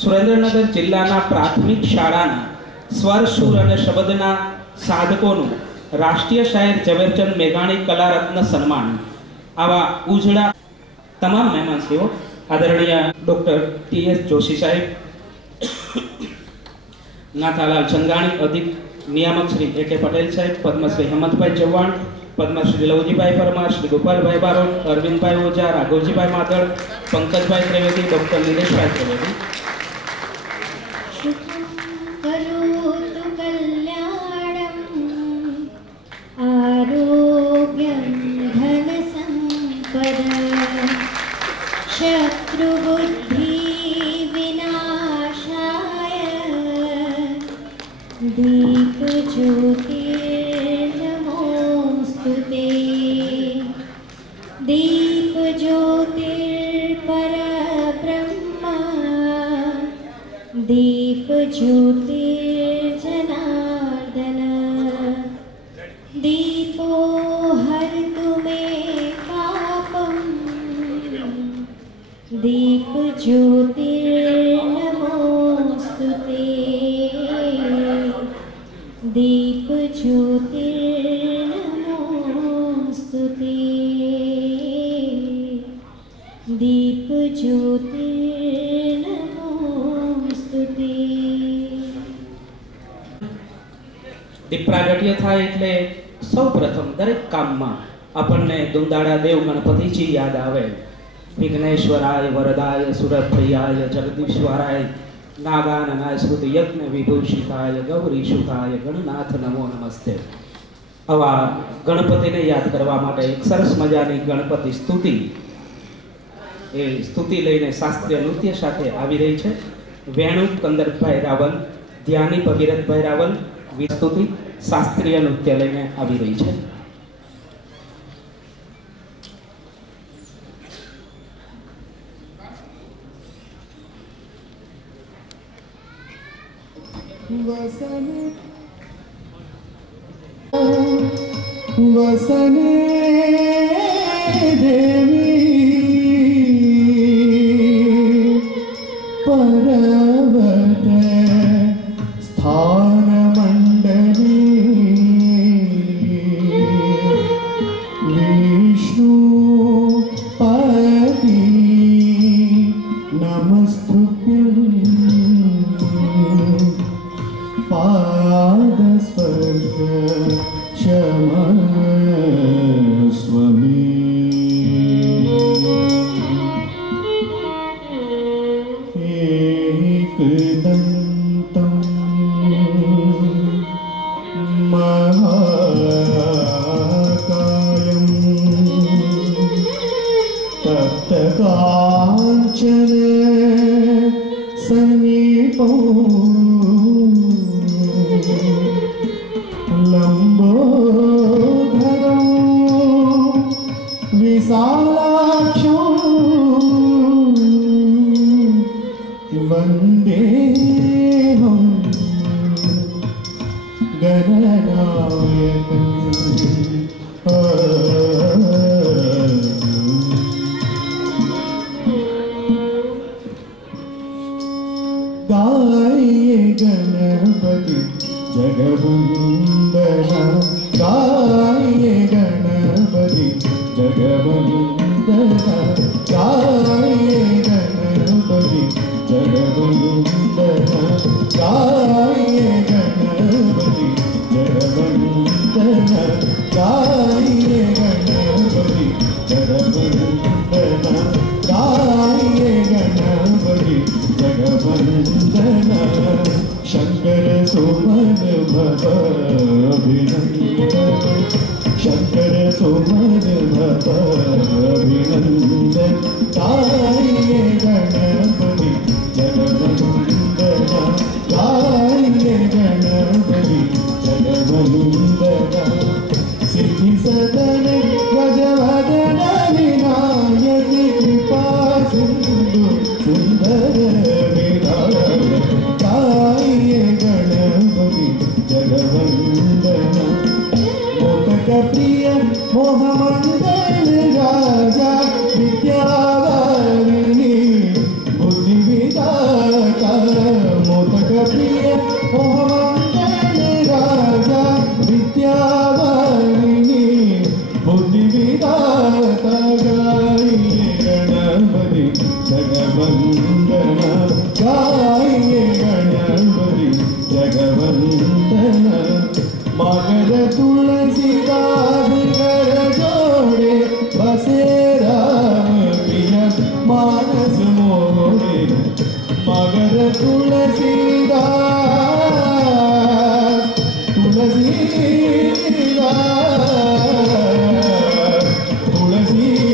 સુરેન્દ્રનગર જિલ્લાના પ્રાથમિક શાળાના સ્વર સુર અને શબ્દના સાધકોનું રાષ્ટ્રીય શાયર ઝવેરચંદ મેઘાણી કલા રત્ન સન્માન આવા ઉજળા તમામ મહેમાનશ્રીઓ આદરણીય ડોક્ટર ટી.એસ. જોશી સાહેબ, નાથાલાલ ચંગાણી, અધિક નિયામક શ્રી એ.કે. પટેલ સાહેબ, પદ્મશ્રી હેમંતભાઈ ચૌહાણ, પદ્મશ્રી લવજીભાઈ પરમાર, શ્રી ગોપાલભાઈ બારોટ, અરવિંદભાઈ ઓઝા, રાઘવજીભાઈ માધડ, પંકજભાઈ ત્રિવેદી, ડોક્ટર નિલેશભાઈ ત્રિવેદી. शत्रुबुद्धि विनाशाय दीप ज्योतिर्नमोस्तुते दीप ज्योतिर्परब्रह्म दीप ज्योतिर्जनार्दन दीपो हरतु मे पापम् दीप ज्योतिर्नमोस्तुते दीप ज्योतिर्नमोस्तुते दीप ज्योतिर्नमोस्तुते. દીપ પ્રાગટ્ય થાય એટલે સૌ પ્રથમ દરેક કામમાં આપણને દુંદાળા દેવ ગણપતિજી યાદ આવે. વિઘ્નેશ્વરાય વરદાય સુરપ્રિયાય જગદીશ્વરાય નાગાનનાય સ્મૃતિ યજ્ઞ વિભૂષિતાય ગૌરીશુતાય ગણનાથ નમો નમસ્તે. આવા ગણપતિને યાદ કરવા માટે એક સરસ મજાની ગણપતિ સ્તુતિ, એ સ્તુતિ લઈને શાસ્ત્રીય નૃત્ય સાથે આવી રહી છે. વેણુ કંદરભાઈ રાવલ, ધ્યાની ભગીરથભાઈ રાવલ વિસ્તુતિ શાસ્ત્રીય નૃત્ય લઈને આવી રહી છે. वसने देवी पर्वत स्थान मंडली विष्णु पति नमस्तुभ्यं पाद स्पर्श क्षमस्वमे. एकदन्तं महाकायं तप्तकाञ्चन समीपो लंबोदरं विशालाक्षं वन्देऽहं गणनायकम्. गाये गणपति जगवन्दना, गाये गणपति जगवन्दना, गाये गणपति जगवन्दना, गाये गणपति जगवन्दना, गाये गणपति जगवन्दना, गाये गणपति जगवन्दना. शंकर सुमन भव अभिनंदन, शंकर सुमन भव अभिनंदन, गाये गणपति जगवन्दना, गाये गणपति जगवन्दना. सिद्धि सदन गजवदन विनायक कृपा सिंधु सुंदर विधायक, गाये गणपति जगवन्दना. मोदक प्रिय मोहमंडल राजा મોહમંગલ રાજા વિદ્યાવાળીની બુદ્ધિ વિધાતા ગાઈએ ગણપતિ જગવંદના ગાઈએ ગણપતિ જગવંદના મગર તુલસીદાસ કર જોડે બસે રામ પિયા માનસ મોરે મગર તુલસીદાસ તુલસીદાસ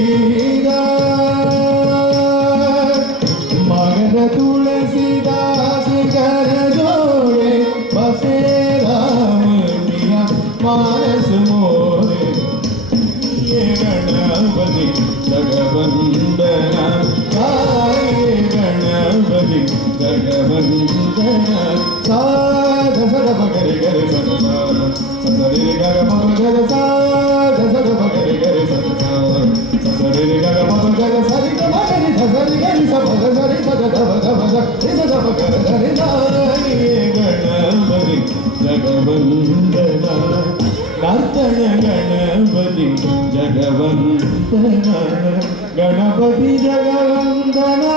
મગર તુલસીદાસ કર જોડે બસે રામ પિયા માનસ મોરે ये गणपति जगवंदना गाये गणपति जगवंदना साध सद पगरे गरे सद ससरे गर पग गर साध सद पगरे गरे सद ससरे गर पग गर सरि ग मगरि धसरि गरि स पग सरि सद धब धब ध रि सद पगर धरि गाये गणपति जगवंदना नर्तन गणपति जगवंदना गणपति जगवंदना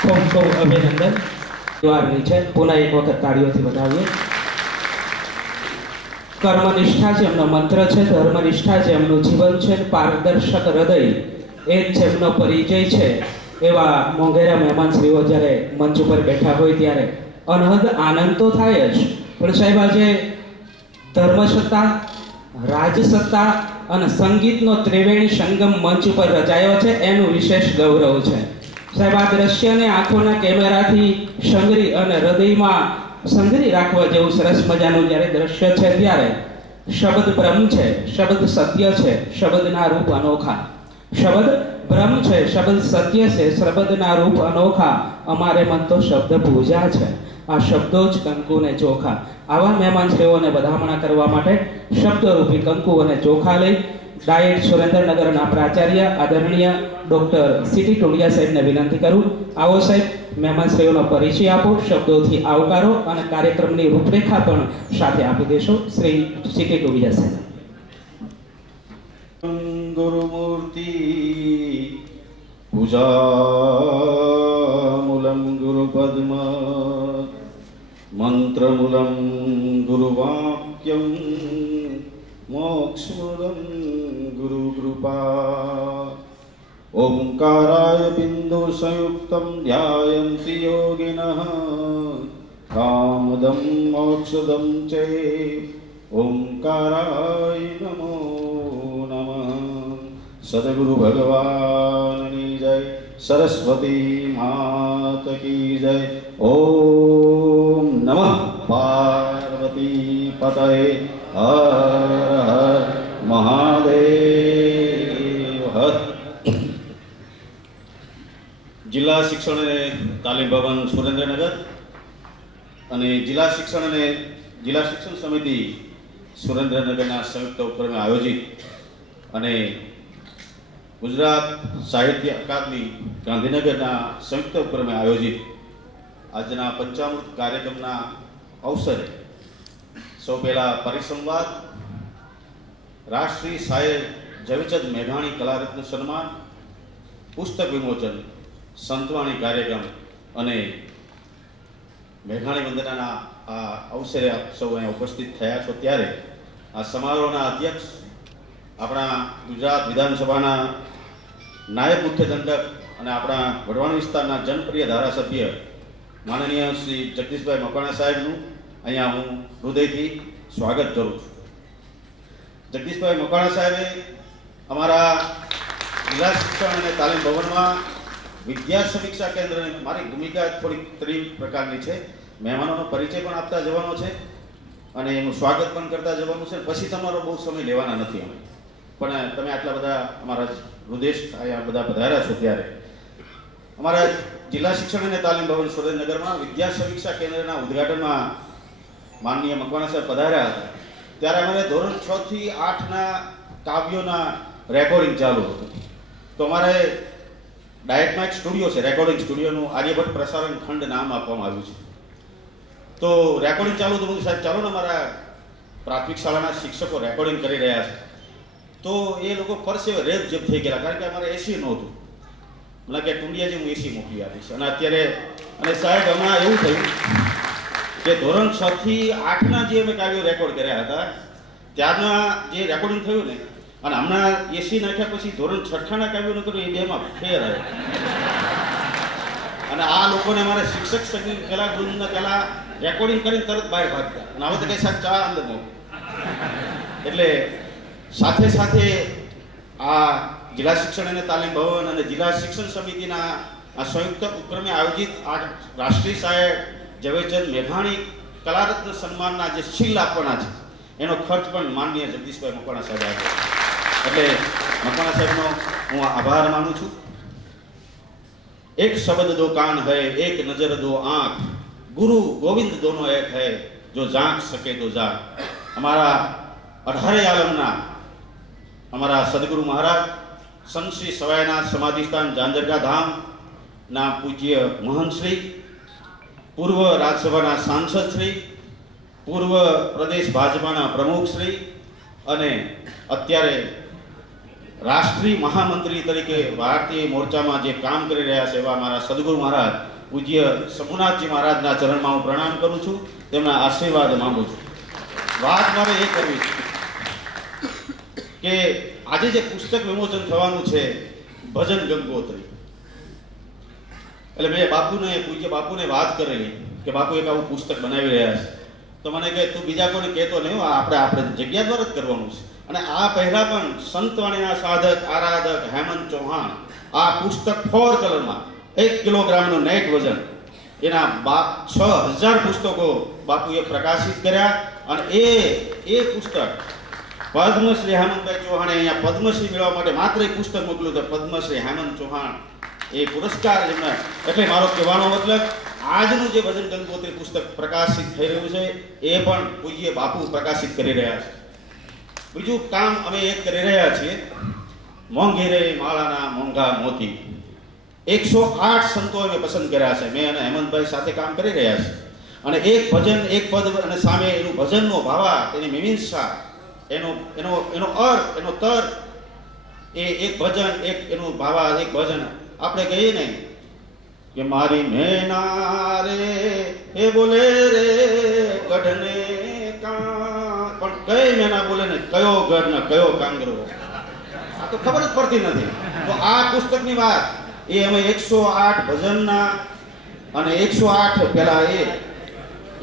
ખૂબ ખૂબ અભિનંદન દ્વારની છે પુનઃ એક વખત તાળીઓથી વધાવીએ. કર્મનિષ્ઠા જે એમનો મંત્ર છે, ધર્મનિષ્ઠા જે એમનું જીવન છે, પારદર્શક હૃદય એ જ એમનો પરિચય છે. એવા મોંઘેરા મહેમાનશ્રીઓ જ્યારે મંચ ઉપર બેઠા હોય ત્યારે અનહદ આનંદ તો થાય જ, પણ સાહેબ આજે ધર્મસત્તા, રાજસત્તા અને સંગીતનો ત્રિવેણી સંગમ મંચ ઉપર રચાયો છે એનું વિશેષ ગૌરવ છે. સાહેબ આ દ્રશ્યને આંખોના કેમેરાથી સંગરી અને હૃદયમાં સંગરી રાખવા જેવું સરસ મજાનું જ્યારે દ્રશ્ય છે ત્યારે શબ્દ બ્રહ્મ છે, શબ્દ સત્ય છે, શબ્દના રૂપ અનોખા. શબ્દ બ્રહ્મ છે, શબ્દ સત્ય છે, શબ્દના રૂપ અનોખા. અમારે મન તો શબ્દ પૂજા છે, આ શબ્દો જ કંકુ ને ચોખા. આવા મહેમાનશ્રીઓને વધામણા કરવા માટે શબ્દરૂપી કંકુ અને ચોખા લઈ ડાયટ સુરેન્દ્રનગરના પ્રાચાર્ય આદરણીય ડોક્ટર સીટી ટોડિયા સાહેબને વિનંતી કરું. આવો સાહેબ, મહેમાનશ્રીઓનો પરિચય આપો, શબ્દોથી આવકારો અને કાર્યક્રમની રૂપરેખા પણ સાથે આપી દેશો. શ્રી સીટી ટોડિયા સાહેબ. गुरुमूर्ति पूजामूलं गुरुपद्म मंत्रमूलं गुरुवाक्यं मोक्षमूलं गुरुकृपा. ओंकाराय बिंदु संयुक्तं ध्यायन्ति योगिनः कामदं मोक्षदं च. ओंकाराय नमो नमः. सदगुरु भगवान की जय, सरस्वती मात की जय. ओम नमः पार्वती पतये हर हर महादेव हर. જિલ્લા શિક્ષણ અને તાલીમ ભવન સુરેન્દ્રનગર અને જિલ્લા શિક્ષણ સમિતિ સુરેન્દ્રનગરના સંયુક્ત ઉપક્રમે આયોજિત અને ગુજરાત સાહિત્ય અકાદમી ગાંધીનગરના સંયુક્ત ઉપક્રમે આયોજિત આજના પંચામૃત કાર્યક્રમના અવસરે સૌ પહેલા પરિસંવાદ, રાષ્ટ્રીય શાયર ઝવેરચંદ મેઘાણી કલારત્ન સન્માન, પુસ્તક વિમોચન, સંતવાણી કાર્યક્રમ અને મેઘાણી વંદનાના આ અવસરે આપ સૌ અહીંયા ઉપસ્થિત થયા છો ત્યારે આ સમારોહના અધ્યક્ષ આપણા ગુજરાત વિધાનસભાના નાયબ મુખ્ય દંડક અને આપણા વઢવાણ વિસ્તારના જનપ્રિય ધારાસભ્ય માનનીય શ્રી જગદીશભાઈ મકવાણા સાહેબનું અહીંયા હું હૃદયથી સ્વાગત કરું છું. જગદીશભાઈ મકવાણા સાહેબે અમારા જિલ્લા શિક્ષણ અને તાલીમ ભવનમાં વિદ્યા સમીક્ષા કેન્દ્રની મારી ભૂમિકા થોડીક ત્રણ પ્રકારની છે. મહેમાનોનો પરિચય પણ આપતા જવાનો છે અને એનું સ્વાગત પણ કરતા જવાનું છે. પછી તમારો બહુ સમય લેવાના નથી અમે, પણ તમે આટલા બધા અમારા હૃદય અહીંયા બધા પધાર્યા છો ત્યારે અમારા જિલ્લા શિક્ષણ અને તાલીમ ભવન સુરેન્દ્રનગરમાં વિદ્યા સમીક્ષા કેન્દ્રના ઉદ્ઘાટનમાં માનનીય મકવાણા સાહેબ પધાર્યા હતા ત્યારે અમારે ધોરણ 6 થી 8ના કાવ્યોના રેકોર્ડિંગ ચાલુ હતું. તો અમારે ડાયટમાં એક સ્ટુડિયો છે, રેકોર્ડિંગ સ્ટુડિયોનું આર્યભટ્ટ પ્રસારણ ખંડ નામ આપવામાં આવ્યું છે. તો રેકોર્ડિંગ ચાલુ તો સાહેબ ચાલો ને અમારા પ્રાથમિક શાળાના શિક્ષકો રેકોર્ડિંગ કરી રહ્યા છે. તો એ લોકો પરસેવે રેપ જેપ થઈ ગયેલા, કારણ કે અમારે એસી નહોતું. મને કે ટુંડિયાજી હું એસી મોકલી આપીશ. અને અત્યારે અને સાહેબ હમણાં એવું થયું કે ધોરણ 6 થી 8ના જે અમે કાવ્યો રેકોર્ડ કર્યા હતા ત્યારના જે રેકોર્ડિંગ થયું ને અને હમણાં એસી નાખ્યા પછી ધોરણ 6ના કાવ્યોનું કર્યું એ બેમાં ફેર આવ્યો. અને આ લોકોને અમારે શિક્ષક સંઘની કલા વૃંદના કલા રેકોર્ડિંગ કરીને તરત બહાર ભાગતા અને હવે તો કઈ સાહેબ ચા અંદર મોકલું. એટલે સાથે સાથે આ જિલ્લા શિક્ષણ અને તાલીમ ભવન અને જિલ્લા શિક્ષણ સમિતિના આ સંયુક્ત ઉપક્રમે આયોજિત આ રાષ્ટ્રીય સાહેબ ઝવેરચંદ મેઘાણી કલારત્ન સન્માનના જે શીલ આપવાના છે એનો ખર્ચ પણ માનનીય જગદીશભાઈ મકવાણા સાહેબ આપ્યો. એટલે મકવાણા સાહેબનો હું આભાર માનું છું. એક શબ્દ દો કાન હૈ, એક નજર દો આંખ, ગુરુ ગોવિંદ દોનો એક હૈ, જો ઝાંક સકે તો ઝાંક. અમારા 18 આલમના અમારા સદગુરુ મહારાજ સંત શ્રી સવાયનાથ સમાધિ સ્થાન જાંજરગા ધામ ના પૂજ્ય મહંત શ્રી, પૂર્વ રાજ્યસભાના સાંસદ શ્રી, પૂર્વ પ્રદેશ ભાજપાના પ્રમુખ શ્રી અને અત્યારે રાષ્ટ્રીય મહામંત્રી તરીકે ભારતીય મોરચામાં જે કામ કરી રહ્યા છે એવા મારા સદગુરુ મહારાજ પૂજ્ય શંભુનાથજી મહારાજના ચરણમાં હું પ્રણામ કરું છું, તેમના આશીર્વાદ માંગુ છું. વાત મારે એ કરવી છે કે આજે જે પુસ્તક વિમોચન થવાનું છે ભજન ગંગોત્રી, એટલે મેં પૂજ્ય બાપુને વાત કરેલી કે બાપુ એક આવું પુસ્તક બનાવી રહ્યા છે. તો મને કહે તું બીજા કોઈને કહેતો નહીં, આપણે જગ્યા દ્વારા જ કરવાનું છે. અને આ પહેલા પણ સંતવાણીના સાધક આરાધક હેમંત ચૌહાણ આ પુસ્તક 4 કલરમાં 1 કિલોગ્રામનું નેટ વજન એના 6000 પુસ્તકો બાપુએ પ્રકાશિત કર્યા. અને એ પુસ્તક પદ્મશ્રી હેમંતભાઈ ચૌહાણે અહીંયા પદ્મશ્રી મેળવવા માટે માત્ર એક પુસ્તક મોકલ્યું તો પદ્મશ્રી હેમંત ચૌહાણ એ પુરસ્કાર એમને. એટલે મારો કહેવાનો મતલબ આજનું જે ભજન ગંગોત્રી પુસ્તક પ્રકાશિત થઈ રહ્યું છે એ પણ પૂજ્ય બાપુ પ્રકાશિત કરી રહ્યા છે. બીજું કામ અમે એક કરી રહ્યા છીએ, મોંઘેરે માળાના મોંઘા મોતી. 108 સંતો અમે પસંદ કર્યા છે. મેં અને હેમંતભાઈ સાથે કામ કરી રહ્યા છે. અને એક ભજન એક પદ અને સામે એનું ભજનનો ભાવા, તેની મીમાંસા, એનો અર્થ, એનો તર્ક, એ એક ભજન એક એનું ભાવા એક ભજન. આપણે કહીએ ને કે મારી મેના રે એ બોલે રે ગઢને કા, પણ કઈ મેના બોલે ને કયો ગઢ ને કયો કાંગરો, આ તો ખબર જ પડતી નથી. તો આ પુસ્તકની વાત એ અમે 108 ભજનના અને 108 પેલા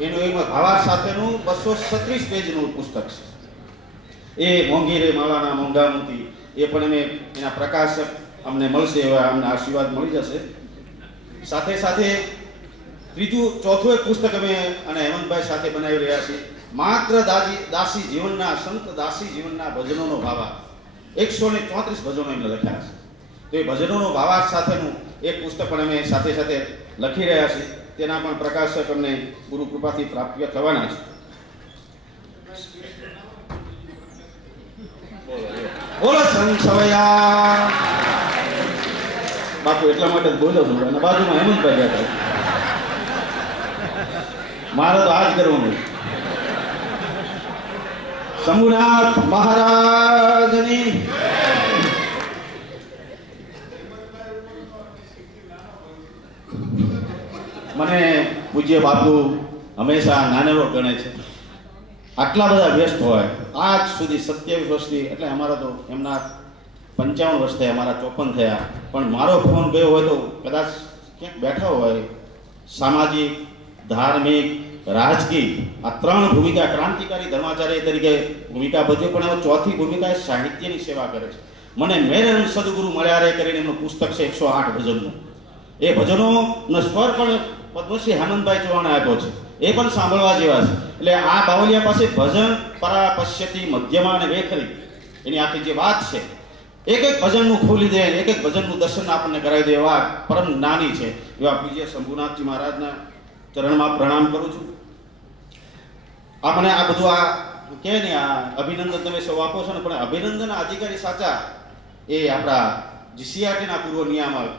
એનું એમાં ભાવા સાથેનું 236 પેજનું પુસ્તક છે. એ મોંઘી રે માળાના મોંઘા મોતી એ પણ અમે એના પ્રકાશક અમને મળશે એવા અમને આશીર્વાદ મળી જશે. સાથે સાથે ચોથું એક પુસ્તક અમે અને હેમંતભાઈ સાથે બનાવી રહ્યા છીએ, માત્ર દાસી જીવનના સંત દાસી જીવનના ભજનોનો ભાવા. 134 ભજનો એમને લખ્યા છે. તો એ ભજનોનો ભાવાર્થ સાથેનું એક પુસ્તક પણ અમે સાથે સાથે લખી રહ્યા છીએ. તેના પણ પ્રકાશક અમને ગુરુ કૃપાથી પ્રાપ્ય થવાના છે. બોલો સંત સવૈયા બાપુ, એટલા માટે જ બોલ્યો છું. અને બાજુમાં હેમંતભાઈ બેઠા, મારે તો આ જ કરવાનું. શંભુનાથ મહારાજની મને પૂજ્ય બાપુ હંમેશા નાનેરો ગણે છે. આટલા બધા વ્યસ્ત હોય આજ સુધી 27 વર્ષથી, એટલે અમારા તો એમના 55 વર્ષ થયા, અમારા 54 થયા. પણ મારો ફોન ગયો હોય તો કદાચ ક્યાંક બેઠા હોય, સામાજિક, ધાર્મિક, રાજકીય આ 3 ભૂમિકા, ક્રાંતિકારી ધર્માચાર્ય તરીકે ભૂમિકા ભજવે, પણ હવે ચોથી ભૂમિકા એ સાહિત્યની સેવા કરે છે. મને મેરે સદગુરુ મળ્યા રે કરીને એમનું પુસ્તક છે 108 ભજનનું. એ ભજનોનો સ્વર પણ પદ્મશ્રી હેમંતભાઈ ચૌહાણે આપ્યો છે, એ પણ સાંભળવા જેવા છે. એટલે આ બાવલિયા પાસે ભજન પરા પશ્યતિ મધ્યમા અને વેખરી એની આખી જે વાત છે એક એક ભજનનું ખોલી દે, એક એક ભજનનું દર્શન આપણને કરાવી દે એવા પરમ જ્ઞાની છે. એવા પૂજ્ય શંભુનાથજી મહારાજના ચરણમાં પ્રણામ કરું છું. આપણે આ બધું આ કે ને આ અભિનંદન તમે સૌ આપો છો ને, પણ અભિનંદનના અધિકારી સાચા એ આપણા જીસીઆરટીના પૂર્વ નિયામક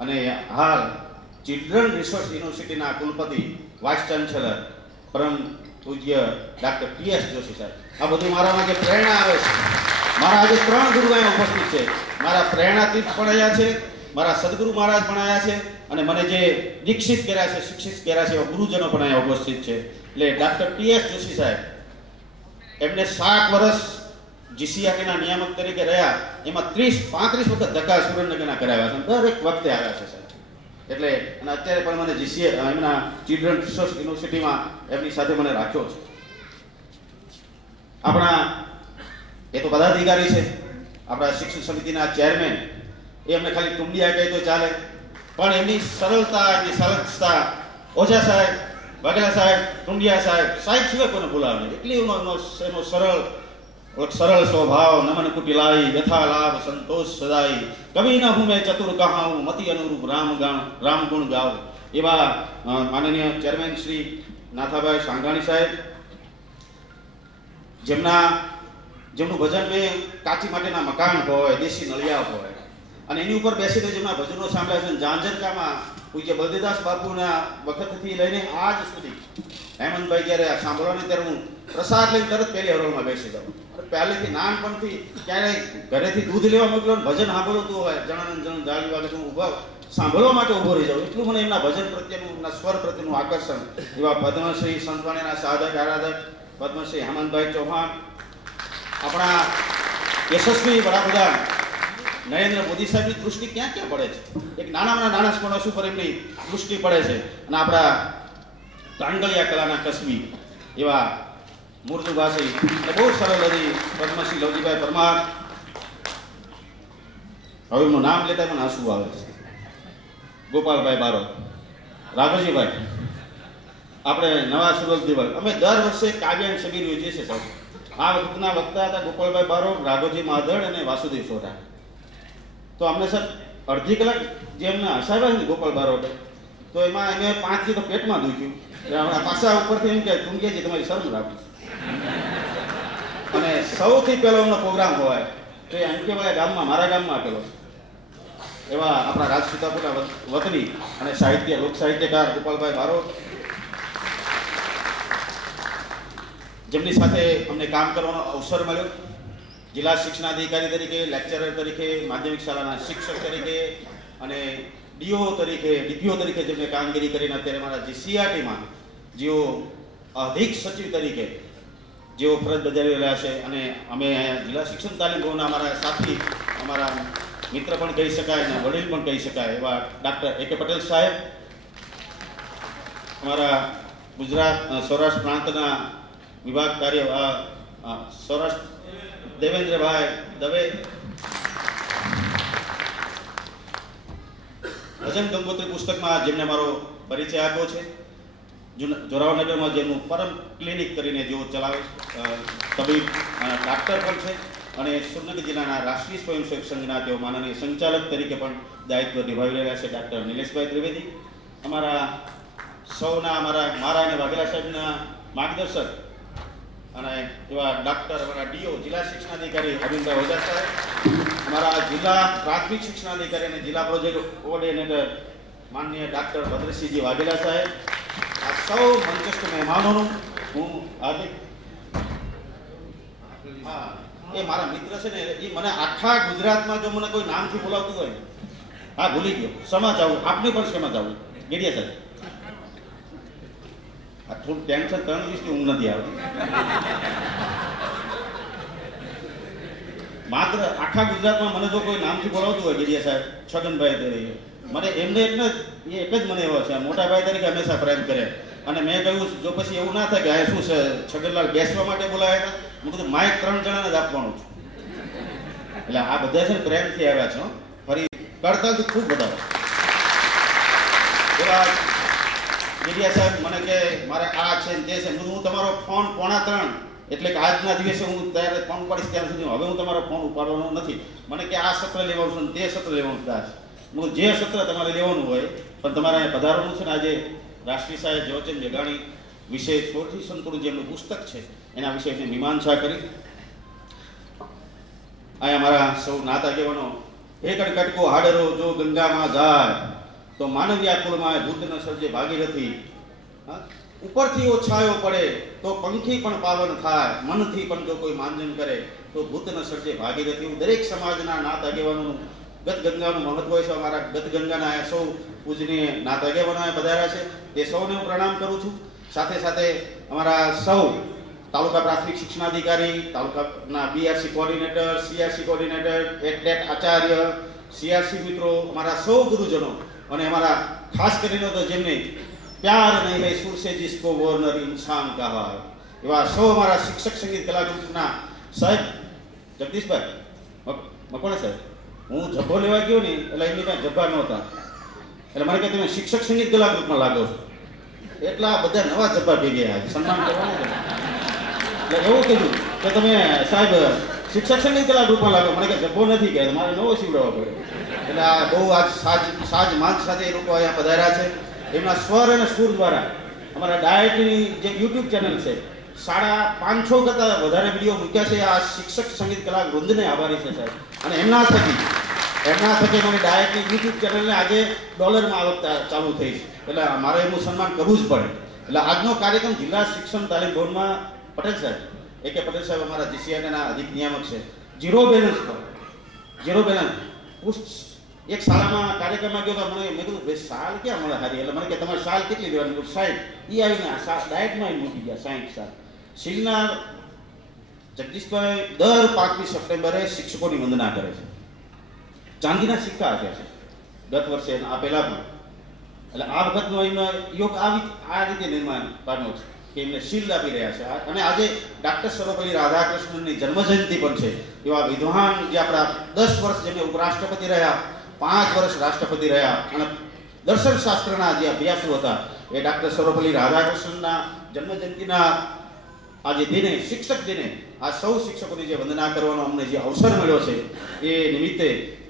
અને હાલ ચિલ્ડ્રન રિસર્ચ યુનિવર્સિટીના કુલપતિ વાઇસ ચાન્સેલર પરમ પૂજ્ય ડૉક્ટર PS જોશી સાહેબ. આ બધું મારામાં જે પ્રેરણા આવે છે, મારા આજે 3 ગુરુ અહીંયા ઉપસ્થિત છે. મારા પ્રેરણાતીર્થ પણ અહીંયા છે, મારા સદગુરુ મહારાજ પણ અહીંયા છે, અને મને જે દીક્ષિત કર્યા છે, શિક્ષિત કર્યા છે એવા ગુરુજનો પણ અહીંયા ઉપસ્થિત છે. એટલે ડૉક્ટર PS જોશી સાહેબ એમને 7 વર્ષ જીસીઆરટીના નિયામક તરીકે રહ્યા, એમાં 30-35 વખત ધક્કા સુરેન્દ્રનગરના કરાવ્યા છે, દરેક વખતે આવ્યા છે સાહેબ. એટલે અને અત્યારે પણ મને એમના ચિલ્ડ્રન રિસર્ચ યુનિવર્સિટીમાં એમની સાથે મને રાખ્યો છે. આપણા એ તો પદાધિકારી છે, આપણા શિક્ષણ સમિતિના ચેરમેન, એ અમને ખાલી ટુંડિયા કહે તો ચાલે, પણ એમની સરળતા, એમની સરળતા, ઓઝા સાહેબ, વાઘેલા સાહેબ, ટુંડિયા સાહેબ, સાહેબ સિવાય કોને બોલાવે નહીં. એટલી એનો સરળ સ્વભાવ, નમન કુટિલાઈ, યથા લાભ સંતોષ સદાઈ, કવિ ન હું મેં ચતુર કહાઉં, મતિ અનુરૂપ રામ ગુણ ગાવ. એવા માનનીય ચેરમેન શ્રી નાથાભાઈ સાંઘાણી સાહેબ, જેમનું ભજન મેં કાચી માટેના મકાન હોય, દેશી નળિયા હોય, અને એની ઉપર બેસીને જેમના ભજનો સાંભળ્યા છે. ઝાંઝરકામાં પૂજ્ય બલદેવદાસ બાપુના વખતથી લઈને આજ સુધી હેમંતભાઈ જ્યારે સાંભળવાની ત્યારે હું પ્રસાદ લઈને તરત પહેલી હરોળમાં બેસી જાઉં. પહેલેથી નાનપણથી ક્યારેય ઘરેથી દૂધ લેવા મોકલો ને ભજન સાંભળતું હોય, જણાનંદ જાળી વાગે હું ઉભા સાંભળવા માટે ઉભો રહી જાઉં. એટલું મને એમના ભજન પ્રત્યેનું, એમના સ્વર પ્રત્યેનું આકર્ષણ. એવા પદ્મશ્રી સંતવાણીના સાધક આરાધક પદ્મશ્રી હેમંતભાઈ ચૌહાણ, આપણા યશસ્વી વડાપ્રધાન નરેન્દ્ર મોદી સાહેબની દૃષ્ટિ ક્યાં ક્યાં પડે છે? એક નાના માણસ ઉપર એમની દૃષ્ટિ પડે છે. અને આપણા તાંગલિયા કલાના કસબી એવા મૂર્તિભાષી અને બહુ સરળ હતી પદ્મશ્રી લવજીભાઈ પરમાર. હવે એમનું નામ લેતા મને આંસુ આવે છે. ગોપાલભાઈ બારો, રાઘવજીભાઈ, આપણે નવા સુરત દિવાલ, અમે દર વર્ષે કાવ્યાન શિબિર યોજીએ છીએ સાહેબ. આ વખતના વક્તા હતા ગોપાલભાઈ બારો, રાઘવજી માધડ અને વાસુદેવ સોઢા. તો અમને સર અડધી કલાક જે એમને હસાવ્યા છે ગોપાલ બારોટે, તો એમાં એને 5 થી તો પેટમાં દુખ્યું. હમણાં પાછા ઉપરથી એમ કે ટુંડિયાજી તમારી શરમ રાખી. અને સૌથી પહેલો એમનો પ્રોગ્રામ હોય તો એ અંકેવાળા ગામમાં, મારા ગામમાં આપેલો. એવા આપણા રાજસીતાપુરના વતની અને લોક સાહિત્યકાર ગોપાલભાઈ બારોટ, જેમની સાથે અમને કામ કરવાનો અવસર મળ્યો. જિલ્લા શિક્ષણાધિકારી તરીકે, લેક્ચરર તરીકે, માધ્યમિક શાળાના શિક્ષક તરીકે અને ડીપીઓ તરીકે જેમને કામગીરી કરીને અત્યારે મારા જીસીઆરટીમાં જેઓ અધિક સચિવ તરીકે જેઓ ફરજ બજાવી રહ્યા છે. અને અમે અહીંયા જિલ્લા શિક્ષણ તાલીમ ભવનના અમારા સાથી, અમારા મિત્ર પણ કહી શકાય અને વડીલ પણ કહી શકાય એવા ડૉક્ટર AK પટેલ સાહેબ, અમારા ગુજરાત સૌરાષ્ટ્ર પ્રાંતના વિભાગ કાર્ય સૌરાષ્ટ્ર દેવેન્દ્રભાઈ દવે, ભજન ગંગોત્રી પુસ્તકમાં જેમને મારો પરિચય આપ્યો છે, જોરાવનગરમાં જેમનું પરમ ક્લિનિક કરીને જેઓ ચલાવે તબીબ ડાક્ટર પણ છે, અને સુરેન્દ્રનગર જિલ્લાના રાષ્ટ્રીય સ્વયંસેવક સંઘના તેઓ માનનીય સંચાલક તરીકે પણ દાયિત્વ નિભાવી રહ્યા છે ડૉક્ટર નિલેશભાઈ ત્રિવેદી. અમારા અને વાઘેલા સાહેબના માર્ગદર્શક અને એવા ડૉક્ટર, અમારા ડીઓ જિલ્લા શિક્ષણાધિકારી અરવિંદભાઈ ઓઝા સાહેબ, અમારા જિલ્લા પ્રાથમિક શિક્ષણાધિકારી અને જિલ્લા પ્રોજેક્ટ કોઓર્ડિનેટર માનનીય ડૉક્ટર ભદ્રસિંહજી વાઘેલા સાહેબ, આ સૌ મંચસ્થ મહેમાનોનું હું હાર્દિક, એ મારા મિત્ર છે ને, એ મને આખા ગુજરાતમાં જો મને કોઈ નામથી બોલાવતું હોય, હા ભૂલી ગયો, ક્ષમા ચાવું, આપને પણ ક્ષમા ચાવું. ગેડિયા સાહેબ, આ થોડું ટેન્શન 3 દિવસથી ઊંઘ નથી આવતી. માત્ર આખા ગુજરાતમાં મને જો કોઈ નામથી બોલાવતું હોય, ગેડિયા સાહેબ, છગનભાઈ તરીકે, મને એમને એક જ મને એવો છે, મોટા ભાઈ તરીકે હંમેશા પ્રેમ કરે. અને મેં કહ્યું જો પછી એવું ના થાય કે આ શું છે છગનલાલ બેસવા માટે બોલાવ્યા હતા, હું કીધું માઇક 3 જણાને જ આપવાનું છું. એટલે આ બધા છે ને પ્રેમથી આવ્યા છો, ફરી કરતાથી ખૂબ બધા. એવા ગેડિયા સાહેબ મને કે મારે આ છે તે છે, હું તમારો ફોન 2:45 એટલે કે આજના દિવસે હું ત્યારે ફોન ઉપાડીશ ત્યાં સુધી હવે હું તમારો ફોન ઉપાડવાનો નથી. મને કે આ સત્ર લેવાનું છે તે સત્ર લેવાનું દાસ, હું જે સત્ર તમારે લેવાનું હોય પણ તમારે અહીંયા પધારવાનું છે ને. આજે રાષ્ટ્રીય સાહેબ ઝવેરચંદ મેઘાણી વિશે છોડથી સંતોનું જે એમનું પુસ્તક છે એના વિશે મીમાંસા કરી. અહીંયા મારા સૌ નાતા કહેવાનો એક કટકો હાડરો જો ગંગામાં જાય તો માનવ્યા કુળમાં ભૂત ન સર્જે ભાગીરથી. ઉપરથી ઓછાયો પડે તો પંખી પણ પાવન થાય, મનથી પણ જો કોઈ માંજન કરે તો ભૂત ન સર્જે ભાગીરથી. દરેક સમાજના નાત આગેવાનોનું ગત ગંગાનું મહત્વ હોય છે. અમારા ગત ગંગાના સૌ પૂજનીય નાત આગેવાનો પધાર્યા છે, તે સૌને હું પ્રણામ કરું છું. સાથે સાથે અમારા સૌ તાલુકા પ્રાથમિક શિક્ષણાધિકારી, તાલુકાના BRC coordinator, CRC coordinator, athlete Acharya, CRC મિત્રો, અમારા સૌ ગુરુજનો અને અમારા ખાસ કરીને તો જેમને પ્યાર નહીં હૈ સુરસે જિસકો वो नर इंसान कहा એવા સૌ અમારા શિક્ષક સંગીત કલા ગ્રુપના સાહેબ જગદીશભાઈ મકોણા સાહેબ, હું જબ્બો લેવા ગયો ને એટલે એમની પાસે જબ્બા નહોતા એટલે મને કે તમે શિક્ષક સંગીત કલા ગ્રુપમાં લાગો છો. એટલા બધા નવા જબ્બા ભેગા સન્માન કરવાનું એટલે એવું કીધું કે તમે સાહેબ શિક્ષક સંગીત કલા ગ્રુપમાં લાગો. મને કે જબ્બો નથી કે મારે નવો સીવડાવવો પડે. એટલે આ બહુ આજ સાજ માંચ સાથે એ લોકો અહીંયા પધાર્યા છે. એમના સ્વર અને સુર દ્વારા અમારા ડાયટની જે યુટ્યુબ ચેનલ છે 550 કરતાં વધારે વિડીયો મૂક્યા છે. આ શિક્ષક સંગીત કલા વૃંદને આભારી છે સાહેબ. અને એમના થકી મને ડાયટની યુટ્યુબ ચેનલને આજે ડોલરમાં આવક ચાલુ થઈ છે. એટલે મારે એનું સન્માન કરવું જ પડે. એટલે આજનો કાર્યક્રમ જિલ્લા શિક્ષણ તાલીમ ભવનમાં પટેલ સાહેબ પટેલ સાહેબ અમારા જીસીઆરના અધિક નિયામક છે. ઝીરો બેલેન્સ એક શાળામાં કાર્યક્રમમાં ગયો તો મને મેં કીધું ભાઈ શાલ ક્યાં મળે હારી, એટલે મને કે તમારે શાલ કેટલી દેવાની? 60. એ આવીને ડાયટમાં મૂકી ગયા 60 શાલ. શિલના જગદીશભાઈ દર 5મી સપ્ટેમ્બરે શિક્ષકોની વંદના કરે છે. ચાંદીના સિક્કા આપ્યા છે ગત વર્ષે આપેલા પણ. એટલે આ વખતનો એમનો યોગ આ રીતે નિર્માણ પામ્યો છે કે એમને શિલ્ડ આપી રહ્યા છે. અને આજે ડાક્ટર સર્વપલ્લી રાધાકૃષ્ણનની જન્મજયંતિ પણ છે. એવા વિદ્વાન જે આપણા 10 વર્ષ જેમને ઉપરાષ્ટ્રપતિ રહ્યા, 5 વર્ષ રાષ્ટ્રપતિ રહ્યા અને દર્શન શાસ્ત્રના જે અભ્યાસો હતા એ ડાક્ટર સર્વપલ્લી રાધાકૃષ્ણના જન્મજયંતિના આજે દિને, શિક્ષક દિને આ સૌ શિક્ષકોની જે વંદના કરવાનો અમને જે અવસર મળ્યો છે એ નિમિત્તે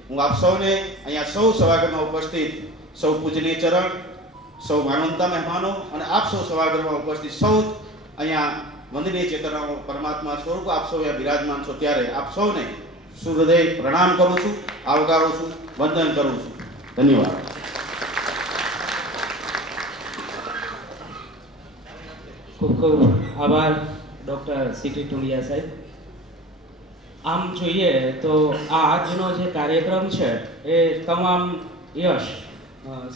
હું આપ સૌને અહીંયા સૌ સભાગૃહમાં ઉપસ્થિત સૌ પૂજનીય ચરણ, સૌ માનવંતા મહેમાનો અને આપ સૌ સભાગૃહમાં ઉપસ્થિત સૌ અહીંયા વંદનીય ચેતનાઓ પરમાત્મા સ્વરૂપ આપ સૌ અહીંયા બિરાજમાન છો ત્યારે આપ સૌને સુહૃદય પ્રણામ કરું છું, આવકારું છું, વંદન કરું છું. ધન્યવાદ. ખૂબ ખૂબ આભાર ડૉક્ટર સીટી ટુંડિયા સાહેબ. આમ જોઈએ તો આ આજનો જે કાર્યક્રમ છે એ તમામ યશ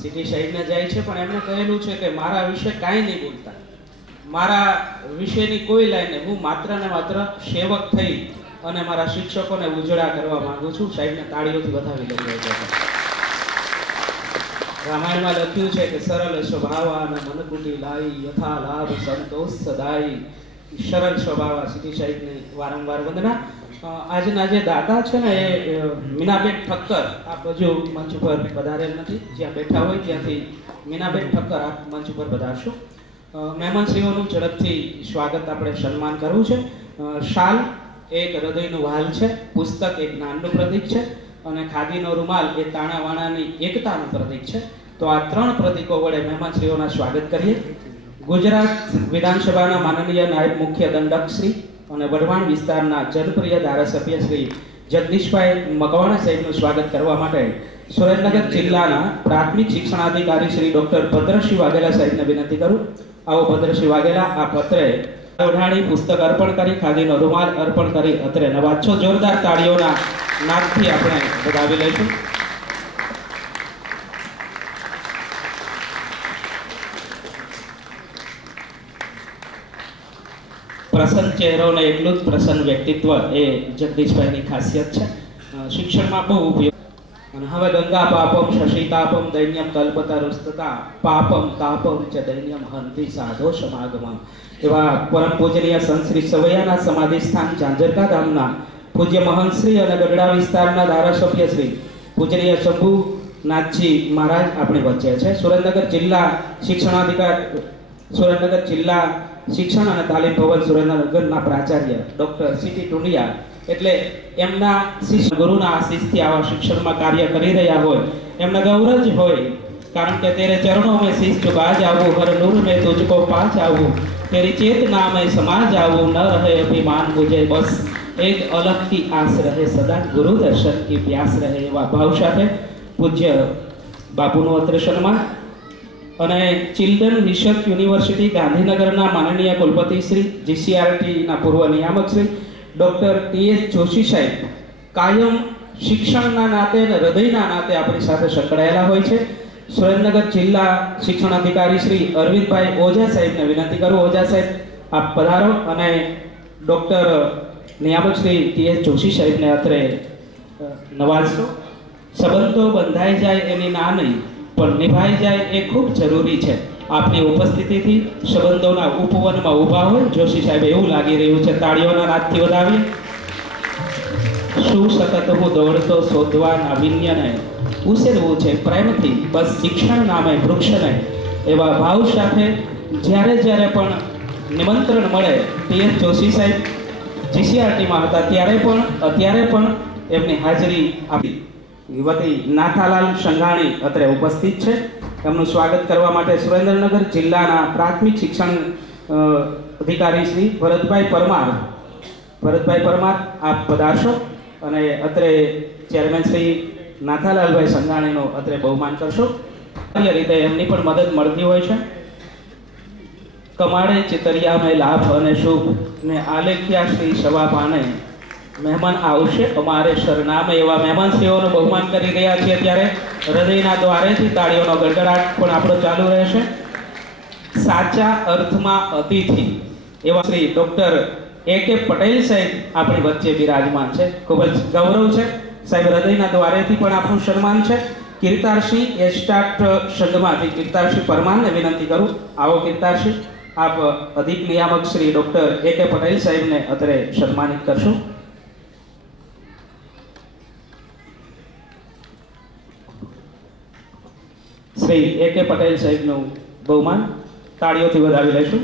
સીટી સાહેબને જાય છે, પણ એમણે કહેલું છે કે મારા વિશે કાંઈ નહીં બોલતા, મારા વિશેની કોઈ લાઈને, હું માત્ર ને માત્ર સેવક થઈ અને મારા શિક્ષકોને ઉજળા કરવા માંગુ છું. સાહેબને તાળીઓથી વધાવી લઈએ. રામાયણમાં લખ્યું છે કે સરળ સ્વભાવા મનકુટી લાઈ યથા લાભ સંતોષ સદાઈ. સરળ સ્વભાવા સીટી સાહેબને વારંવાર વંદના. આજના જે દાતા છે ને એ મીનાબેન ઠક્કર, આપ હજુ મંચ ઉપર પધારેલ નથી, જ્યાં બેઠા હોય ત્યાંથી મીનાબેન ઠક્કર આપ મંચ ઉપર પધારશો. મહેમાનશ્રીઓનું ઝડપથી સ્વાગત, આપણે સન્માન કરવું છે. શાલ એક હૃદયનું વાલ છે, પુસ્તક એક જ્ઞાનનું પ્રતીક છે અને ખાદીનો રૂમાલ એ તાણાવાણાની એકતાનું પ્રતીક છે. તો આ 3 પ્રતીકો વડે મહેમાનશ્રીઓના સ્વાગત કરીએ. ગુજરાત વિધાનસભાના માનનીય નાયબ મુખ્ય દંડક શ્રી અને વઢવાણ વિસ્તારના જનપ્રિય ધારાસભ્ય શ્રી જગદીશભાઈ મકવાણા સાહેબનું સ્વાગત કરવા માટે સુરેન્દ્રનગર જિલ્લાના પ્રાથમિક શિક્ષણાધિકારી શ્રી ડોક્ટર ભદ્રસિંહ વાઘેલા સાહેબને વિનંતી કરું. આવો ભદ્રસિંહ વાઘેલા, આ પત્રે ઓઢાણી પુસ્તક અર્પણ કરી, ખાદીનો રૂમાલ અર્પણ કરી અત્રે નવાજો. જોરદાર તાળીઓના નાદથી આપણે વધાવી લઈશું. પ્રસન્ન ચહેરો ને એટલું જ પ્રસન્ન વ્યક્તિત્વ એ જગદીશભાઈની ખાસિયત છે. શિક્ષણમાં બહુ ઉપયોગ. અને હવે ગંગા પાપમ શશિતાપમ દૈન્યમ કલ્પતરુસ્તતા પાપમ તાપમ ચ દૈન્યમ હંતિ સાધો સમાગમમ. એવા પરમ પૂજનીય સંત શ્રી સવૈયાના સમાધિ સ્થાન ઝાંઝરકા ધામના પૂજ્ય મહંતશ્રી અને ગઢડા વિસ્તારના ધારાસભ્ય શ્રી પૂજનીય શંભુનાથજી મહારાજ આપણી વચ્ચે છે. સુરેન્દ્રનગર જિલ્લા શિક્ષણાધિકારી સુરેન્દ્રનગર જિલ્લા શિક્ષણ અને તાલીમ ભવન સુરેન્દ્રનગરના પ્રાચાર્ય ડૉક્ટર સીટી ટુંડિયા, એટલે એમના શિષ્ય ગુરુના આશીષથી આવા શિક્ષણમાં કાર્ય કરી રહ્યા હોય એમના ગૌરવ જ હોય, કારણ કે તેરે ચरणों में शीश झुका जाऊं, हर नूर में तुझको पा जाऊं, तेरी चेतना में समा जाऊं, न रहे अभिमान मुझे बस, एक अलग की आस रहे सदा, गुरु दर्शन की प्यास રહે એવા ભાવ સાથે પૂજ્ય બાપુનું અત્રે સન્માન અને ચિલ્ડ્રન રિસર્ચ યુનિવર્સિટી ગાંધીનગરના માનનીય કુલપતિ શ્રી જીસીઆરટીના પૂર્વ નિયામક શ્રી ડૉક્ટર ટી.એસ. જોશી સાહેબ કાયમ શિક્ષણના નાતે અને હૃદયના નાતે આપણી સાથે સંકળાયેલા હોય છે. સુરેન્દ્રનગર જિલ્લા શિક્ષણ અધિકારી શ્રી અરવિંદભાઈ ઓઝા સાહેબને વિનંતી કરું, ઓઝા સાહેબ આપ પધારો અને ડૉક્ટર નિયામક શ્રી ટી.એસ. જોશી સાહેબને અત્રે નવાજશો. સંબંધો બંધાઈ જાય એની ના નહીં, પણ નિભાઈ જાય એ ખૂબ જરૂરી છે. આપની ઉપસ્થિતિથી સંબંધોના ઉપવનમાં ઊભા હોય જોશી સાહેબ એવું લાગી રહ્યું છે. તાળીઓના નાદથી વધાવીએ. શું સતત હું દોડતો શોધવા નાવીન્યને ઉછેરવું છે પ્રેમથી, બસ શિક્ષણ નામે વૃક્ષને, એવા ભાવ સાથે જ્યારે જ્યારે પણ નિમંત્રણ મળે ટી.એસ. જોશી સાહેબ જીસીઆરટીમાં હતા ત્યારે પણ અત્યારે પણ એમની હાજરી આપી. યુવતી નાથાલાલ સંઘાણી અત્રે ઉપસ્થિત છે. એમનું સ્વાગત કરવા માટે સુરેન્દ્રનગર જિલ્લાના પ્રાથમિક શિક્ષણ અધિકારી શ્રી ભરતભાઈ પરમાર આપ પધારશો અને અત્રે ચેરમેન શ્રી નાથાલાલભાઈ સંઘાણીનો અત્રે બહુમાન કરશો. સારી રીતે એમની પણ મદદ મળતી હોય છે. કમાડે ચિતરિયામાં લાભ અને શુભ ને આલેખ્યા શ્રી સવા પાને મહેમાન આવશે અમારે સરનામે, એવા મહેમાનશ્રીઓનું બહુમાન કરી રહ્યા છીએ. ત્યારે હૃદયના દ્વારેથી તાળીઓનો ગડગડાટ પણ આપણો ચાલુ રહેશે. સાચા અર્થમાં અતિથિ એવા શ્રી ડૉક્ટર એ.કે. પટેલ સાહેબ આપણી વચ્ચે બિરાજમાન છે. ખૂબ જ ગૌરવ છે સાહેબ, હૃદયના દ્વારેથી પણ આપણું સન્માન છે. કીર્તારસિંહ એસ્ટાટ સંઘમાંથી કીર્તારસિંહ પરમારને વિનંતી કરું. આવો કીર્તારસિંહ, આપ અધિક નિયામક શ્રી ડૉક્ટર એ.કે. પટેલ સાહેબને અત્રે સન્માનિત કરશું. શ્રી એ.કે. પટેલ સાહેબનું બહુમાન તાળીઓથી વધાવી લઈશું.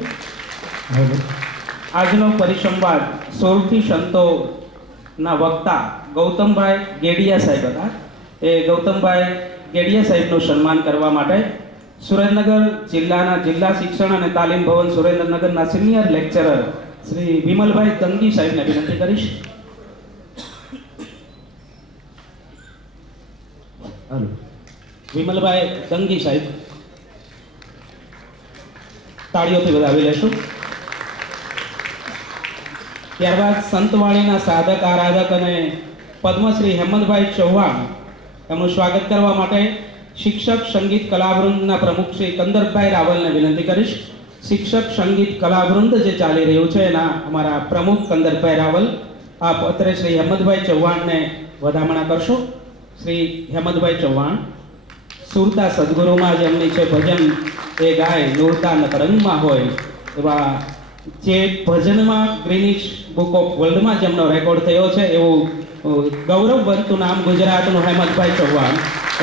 આજનો પરિસંવાદ 16 સંતોના વક્તા ગૌતમભાઈ ગેડિયા સાહેબ હતા. એ ગૌતમભાઈ ગેડિયા સાહેબનું સન્માન કરવા માટે સુરેન્દ્રનગર જિલ્લાના જિલ્લા શિક્ષણ અને તાલીમ ભવન સુરેન્દ્રનગરના સિનિયર લેક્ચરર શ્રી વિમલભાઈ તંગી સાહેબને વિનંતી કરીશ. વિમલભાઈ તંગી સાહેબ તાળીઓથી વધાવી લેશું. ત્યારબાદ સંતવાણીના સાધક આરાધક અને પદ્મશ્રી હેમંતભાઈ ચૌહાણ, એમનું સ્વાગત કરવા માટે શિક્ષક સંગીત કલાવૃંદના પ્રમુખ શ્રી કંદરભાઈ રાવલને વિનંતી કરીશ. શિક્ષક સંગીત કલાવૃંદ જે ચાલી રહ્યું છે એના અમારા પ્રમુખ કંદરભાઈ રાવલ, આપ અત્રે શ્રી હેમંતભાઈ ચૌહાણને વધામણા કરશો. શ્રી હેમંતભાઈ ચૌહાણ સુરતા સદગુરુમાં જેમની છે ભજન એ ગાય નૂરતા નકરંગમાં હોય, એવા જે ભજનમાં ગ્રીનિશ બુક ઓફ વર્લ્ડમાં જેમનો રેકોર્ડ થયો છે એવું ગૌરવ બનતું નામ ગુજરાતનું હેમંતભાઈ ચૌહાણ,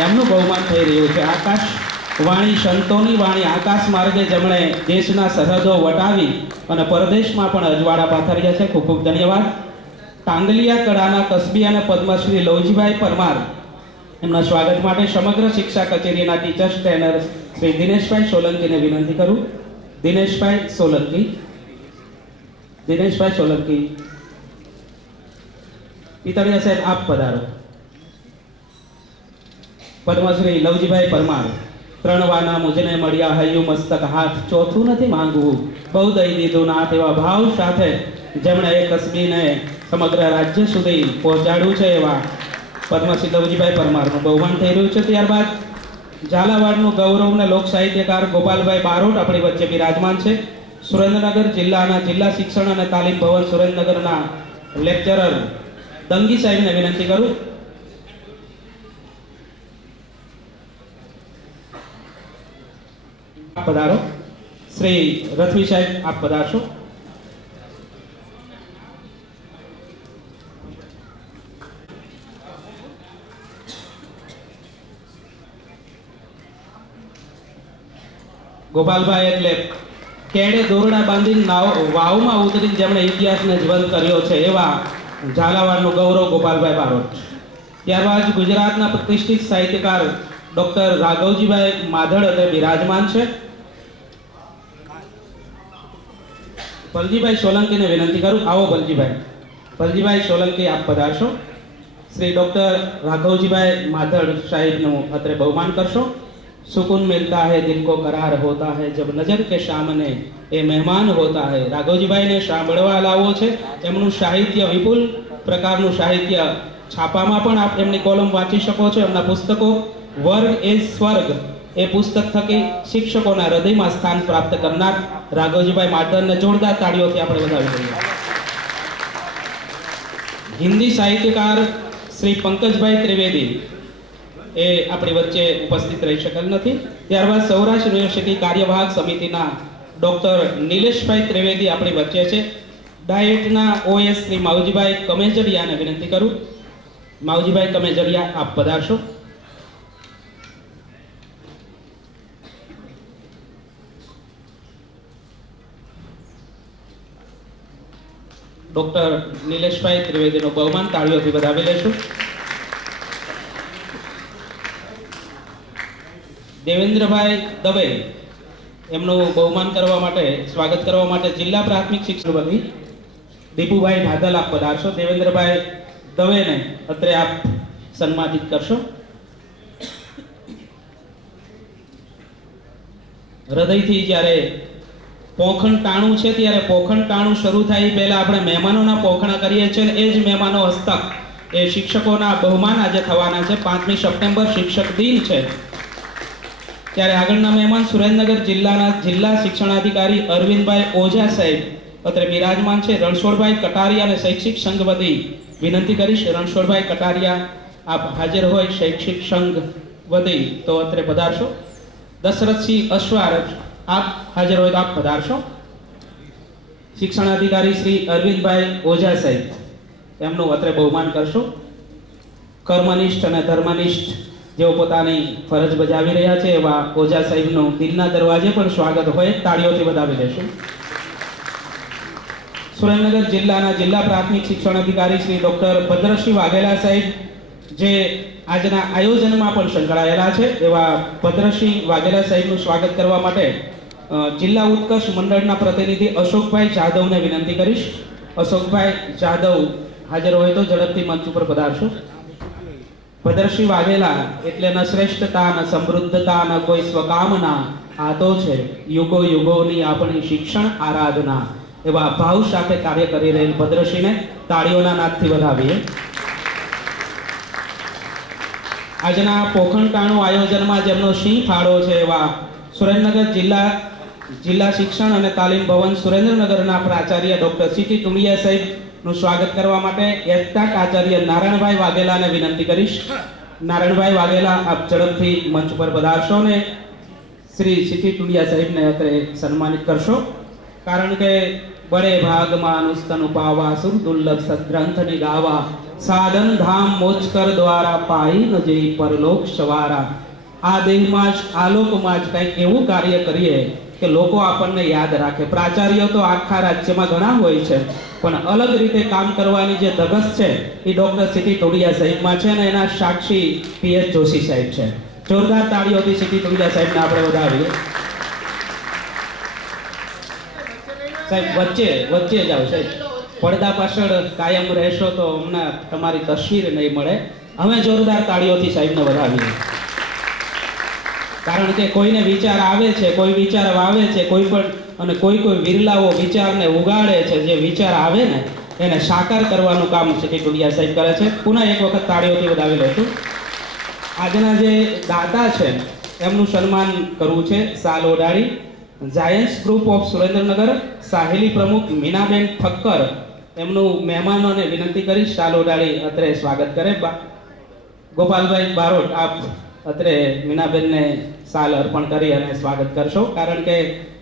એમનું બહુમાન થઈ રહ્યું છે. આકાશ વાણી સંતોની વાણી આકાશ માર્ગે જેમણે દેશના સરહદો વટાવી અને પરદેશમાં પણ અજવાળા પાથર્યા છે. ખૂબ ખૂબ ધન્યવાદ. ટાંગલિયા કળાના કસબી અને પદ્મશ્રી લવજીભાઈ પરમાર, એમના સ્વાગત માટે સમગ્ર શિક્ષા કચેરીના ટીચર્સ ટ્રેનર શ્રી દિનેશભાઈ સોલંકીને વિનંતી કરું. દિનેશભાઈ સોલંકી પિતળિયા સાહેબ આપ પધારો. પદ્મશ્રી લવજીભાઈ પરમાર, 3 વાના મુજને મળ્યા હૈયું મસ્તક હાથ, ચોથું નથી માંગવું બહુ દઈ દીધું નાથ, એવા ભાવ સાથે જેમણે એ કસબીને સમગ્ર રાજ્ય સુધી પહોંચાડ્યું છે એવા પદ્મશ્રી લવજીભાઈ પરમારનું બહુમાન થઈ રહ્યું છે. ત્યારબાદ ઝાલાવાડનું ગૌરવને લોક સાહિત્યકાર ગોપાલભાઈ બારોટ આપણી વચ્ચે બિરાજમાન છે. સુરેન્દ્રનગર જિલ્લાના જિલ્લા શિક્ષણ અને તાલીમ ભવન સુરેન્દ્રનગરના લેક્ચરર દંગી સાહેબને વિનંતી કરું. પધારો. શ્રી રથવી સાહેબ આપ પધારશો. ગોપાલભાઈ એટલે કેડે દોરડા બાંધીને વાવમાં ઉતરીને જેમણે ઇતિહાસને જીવંત કર્યો છે એવા ઝાલાવાડનું ગૌરવ ગોપાલભાઈ બારોટ. ત્યારબાદ ગુજરાતના પ્રતિષ્ઠિત સાહિત્યકાર ડોક્ટર રાઘવજીભાઈ માધડ અત્રે બિરાજમાન છે. પલજીભાઈ સોલંકીને વિનંતી કરું. આવો પલજીભાઈ. પલજીભાઈ સોલંકી આપ પધારશો. શ્રી ડોક્ટર રાઘવજીભાઈ માધડ સાહેબનું અત્રે બહુમાન કરશો. सुकून मिलता है दिल को करार होता है जब नजर के सामने એ મહેમાન હોતા હૈ. રાઘવજીભાઈને સાંભળવા લાવો છે. એમનું સાહિત્ય વિપુલ પ્રકારનું સાહિત્ય છાપામાં પણ આપ એમની કોલમ વાંચી શકો છો. એમના પુસ્તકો વર્ગ એ સ્વર્ગ એ પુસ્તક થકી શિક્ષકોના હૃદયમાં સ્થાન પ્રાપ્ત કરનાર રાઘવજીભાઈ માધડને જોરદાર તાળીઓથી આપણે વધાવી દઈએ. હિન્દી સાહિત્યકાર શ્રી પંકજભાઈ ત્રિવેદી એ આપણી વચ્ચે ઉપસ્થિત રહી શકેલ નથી. ત્યારબાદ સૌરાષ્ટ્ર યુનિવર્સિટી કાર્યવાહક સમિતિના ડોક્ટર નિલેશભાઈ ત્રિવેદી આપણી વચ્ચે છે. ડાયેટના ઓએસ શ્રી માવજીભાઈ કમેજરિયાને વિનંતી કરું. માવજીભાઈ કમેજરિયા આપ પધારશો. ડોક્ટર નિલેશભાઈ ત્રિવેદીનું બહુમાન તાળીઓથી વધાવી લેશું. દેવેન્દ્રભાઈ દવે એમનું બહુમાન કરવા માટે સ્વાગત કરવા માટે જિલ્લા પ્રાથમિક શિક્ષણ અધિકારી દીપુભાઈ ઢાગલ આપ પધારશો. દેવેન્દ્રભાઈ દવેને અત્રે આપ સન્માનિત કરશો. હૃદયથી જ્યારે પોખણ ટાણું છે ત્યારે પોખણ ટાણું શરૂ થાય પહેલા આપણે મહેમાનોના પોખણા કરીએ છીએ. એ જ મહેમાનો હસ્તક એ શિક્ષકોના બહુમાન આજે થવાના છે. 5મી સપ્ટેમ્બર શિક્ષક દિન છે ત્યારે આગળના મહેમાન સુરેન્દ્રનગર જિલ્લાના જિલ્લા શિક્ષણાધિકારી અરવિંદભાઈ ઓઝા સાહેબ અત્રે બિરાજમાન છે. રણછોડભાઈ કટારિયા અને શૈક્ષિક સંઘ વતી વિનંતી કરીશ. રણછોડભાઈ કટારિયા આપ હાજર હોય શૈક્ષિક સંઘ વતી તો અત્રે પધારશો. દશરથસિંહ અશ્વાર આપ હાજર હોય તો આપ પધારશો. શિક્ષણાધિકારી શ્રી અરવિંદભાઈ ઓઝા સાહેબ એમનું અત્રે બહુમાન કરશો. કર્મનિષ્ઠ અને ધર્મનિષ્ઠ જેઓ પોતાની ફરજ બજાવી રહ્યા છે એવા ઓઝા સાહેબનું દિલના દરવાજે પણ સ્વાગત હોય તાળીઓથી વધાવી લેશું. સુરેન્દ્રનગર જિલ્લાના જિલ્લા પ્રાથમિક શિક્ષણ અધિકારી શ્રી ડોક્ટર ભદ્રસિંહ વાઘેલા સાહેબ જે આજના આયોજનમાં પણ સંકળાયેલા છે એવા ભદ્રસિંહ વાઘેલા સાહેબનું સ્વાગત કરવા માટે જિલ્લા ઉત્કર્ષ મંડળના પ્રતિનિધિ અશોકભાઈ જાદવને વિનંતી કરીશ. અશોકભાઈ જાદવ હાજર હોય તો ઝડપથી મંચ ઉપર પધારશો. ભદ્રસિંહ વાઘેલા એટલે ન શ્રેષ્ઠતા ન સમૃદ્ધતા ન કોઈ સ્વકામના, આ તો છે યુગો યુગોની આપણી શિક્ષણ આરાધના. એવા ભાવ સાથે કાર્ય કરી રહેલ ભદ્રસિંહને તાળીઓના નાદથી વધાવીએ. આજના પોખણટાણું આયોજનમાં જેમનો સિંહ ફાળો છે એવા સુરેન્દ્રનગર જિલ્લા શિક્ષણ અને તાલીમ ભવન સુરેન્દ્રનગરના પ્રાચાર્ય ડોક્ટર સીટી ટુંડિયા સાહેબનું સ્વાગત કરવા માટે એક્ટાક આચાર્ય નારાયણભાઈ વાઘેલાને વિનંતી કરીશ. નારાયણભાઈ વાઘેલા આપ ઝડપથી મંચ પર પધારશો ને શ્રી સીટી ટુંડિયા સાહેબને અત્રે સન્માનિત કરશો. કારણ કે બડે ભાગમાં અનુસ્તન પાવા સુર દુર્લભ સદગ્રંથની ગાવા સાધન ધામ મોચકર દ્વારા પાઈ ન જઈ પરલોક સવારા. આ દેહમાં જ આલોકમાં જ કંઈક એવું કાર્ય કરીએ કે લોકો આપણને યાદ રાખે. પ્રાચાર્ય તો આખા રાજ્યમાં ઘણા હોય છે પણ અલગ રીતે કામ કરવાની જે ધગસ છે એ ડોક્ટર સીટી ટોડિયા સાહેબમાં છે અને એના સાક્ષી પીએચ જોશી સાહેબ છે. જોરદાર તાળીઓથી સીટી ટોડિયા સાહેબને આપણે વધાવીએ. સાહેબ વચ્ચે જાઓ સાહેબ. પડદા પાછળ કાયમ રહેશો તો હમણાં તમારી તસવીર નહીં મળે. અમે જોરદાર તાળીઓથી સાહેબને વધાવીએ. કારણ કે કોઈને વિચાર આવે છે, કોઈ વિચાર વાવે છે, કોઈ પણ અને કોઈ વિરલાઓ વિચારને ઉગાડે છે. જે વિચાર આવે ને એને સાકાર કરવાનું કામ સીટી ટોડિયા સાહેબ કરે છે. પુનઃ એક વખત તાળીઓથી વધાવી લઈશું. આજના જે દાતા છે એમનું સન્માન કરવું છે. સાલ ઓડાડી જાયન્સ ગ્રુપ ઓફ સુરેન્દ્રનગર સાહેલી પ્રમુખ મીનાબેન ઠક્કર એમનું મહેમાનોને વિનંતી કરી સાલ ઓડાડી અત્રે સ્વાગત કરે. ગોપાલભાઈ બારોટ આપ અત્રે મીનાબેનને સાલ અર્પણ કરી અને સ્વાગત કરશો. કારણ કે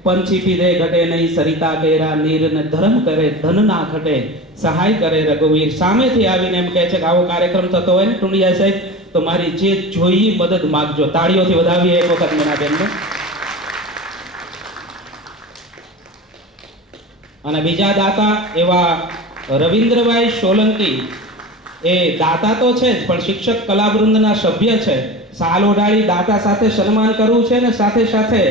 પંછી પીધે ઘટે નહીં સરિતા કેરા નીર ને ધર્મ કરે ધન ના ઘટે સહાય કરે રઘુવીર. સામેથી આવીને એમ કહે છે કે આવો કાર્યક્રમ થતો હોય ને ટુંડિયા સાહેબ તો મારી જે જોઈએ મદદ માગજો. તાળીઓથી વધાવીએ એક વખત મીનાબેનને. અને બીજા દાતા એવા રવિન્દ્રભાઈ સોલંકી, એ દાતા તો છે જ પણ શિક્ષક કલાવૃંદના સભ્ય છે. સાલ ઓઢાડી દાતા સાથે સન્માન કરવું છે, ને સાથે સાથે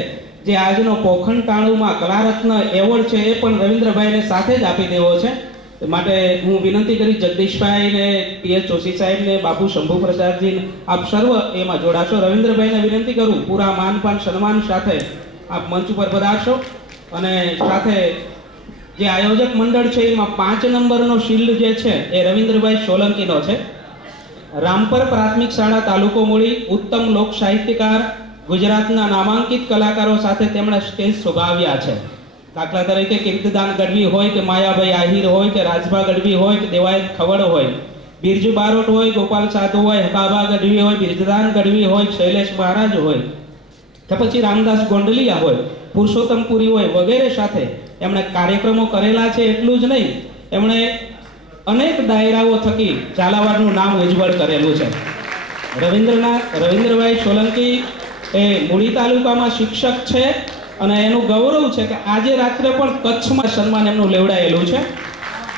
જે આજનો પોખણ ટાણુમાં કલારત્ન એવોર્ડ છે એ પણ રવિન્દ્રભાઈને સાથે જ આપી દેવો છે. માટે હું વિનંતી કરી જગદીશભાઈ ને પીએચ જોશી સાહેબ ને બાપુ શંભુ પ્રસાદજી આપ સર્વ એમાં જોડાશો. રવિન્દ્રભાઈને વિનંતી કરું પૂરા માનપાન સન્માન સાથે આપ મંચ ઉપર પધારશો. અને સાથે જે આયોજક મંડળ છે એમાં 5 નંબરનો શિલ્ડ જે છે એ રવિન્દ્રભાઈ સોલંકીનો છે. રામપર પ્રાથમિક શાળા તાલુકો મૂળી, ઉત્તમ લોક સાહિત્યકાર, ગુજરાતના નામાંકિત કલાકારો સાથે તેમણે સ્ટેજ શોભાવ્યા છે. દાખલા તરીકે કીર્તિદાન ગઢવી હોય કે માયાભાઈ આહિર હોય કે રાજભા ગઢવી હોય કે દેવાયત ખવડ હોય, બિરજુ બારોટ હોય, ગોપાલ સાધુ હોય, હકાભા ગઢવી હોય, બિરજદાન ગઢવી હોય, શૈલેષ મહારાજ હોય કે પછી રામદાસ ગોંડલિયા હોય, પુરુષોત્તમપુરી હોય વગેરે સાથે એમણે કાર્યક્રમો કરેલા છે. એટલું જ નહીં, એમણે અનેક ડાયરાઓ થકી ઝાલાવાડનું નામ ઉજ્જવળ કરેલું છે. રવિન્દ્રભાઈ સોલંકી એ મૂળી તાલુકામાં શિક્ષક છે અને એનું ગૌરવ છે કે આજે રાત્રે પણ કચ્છમાં સન્માન એમનું લેવડાયેલું છે.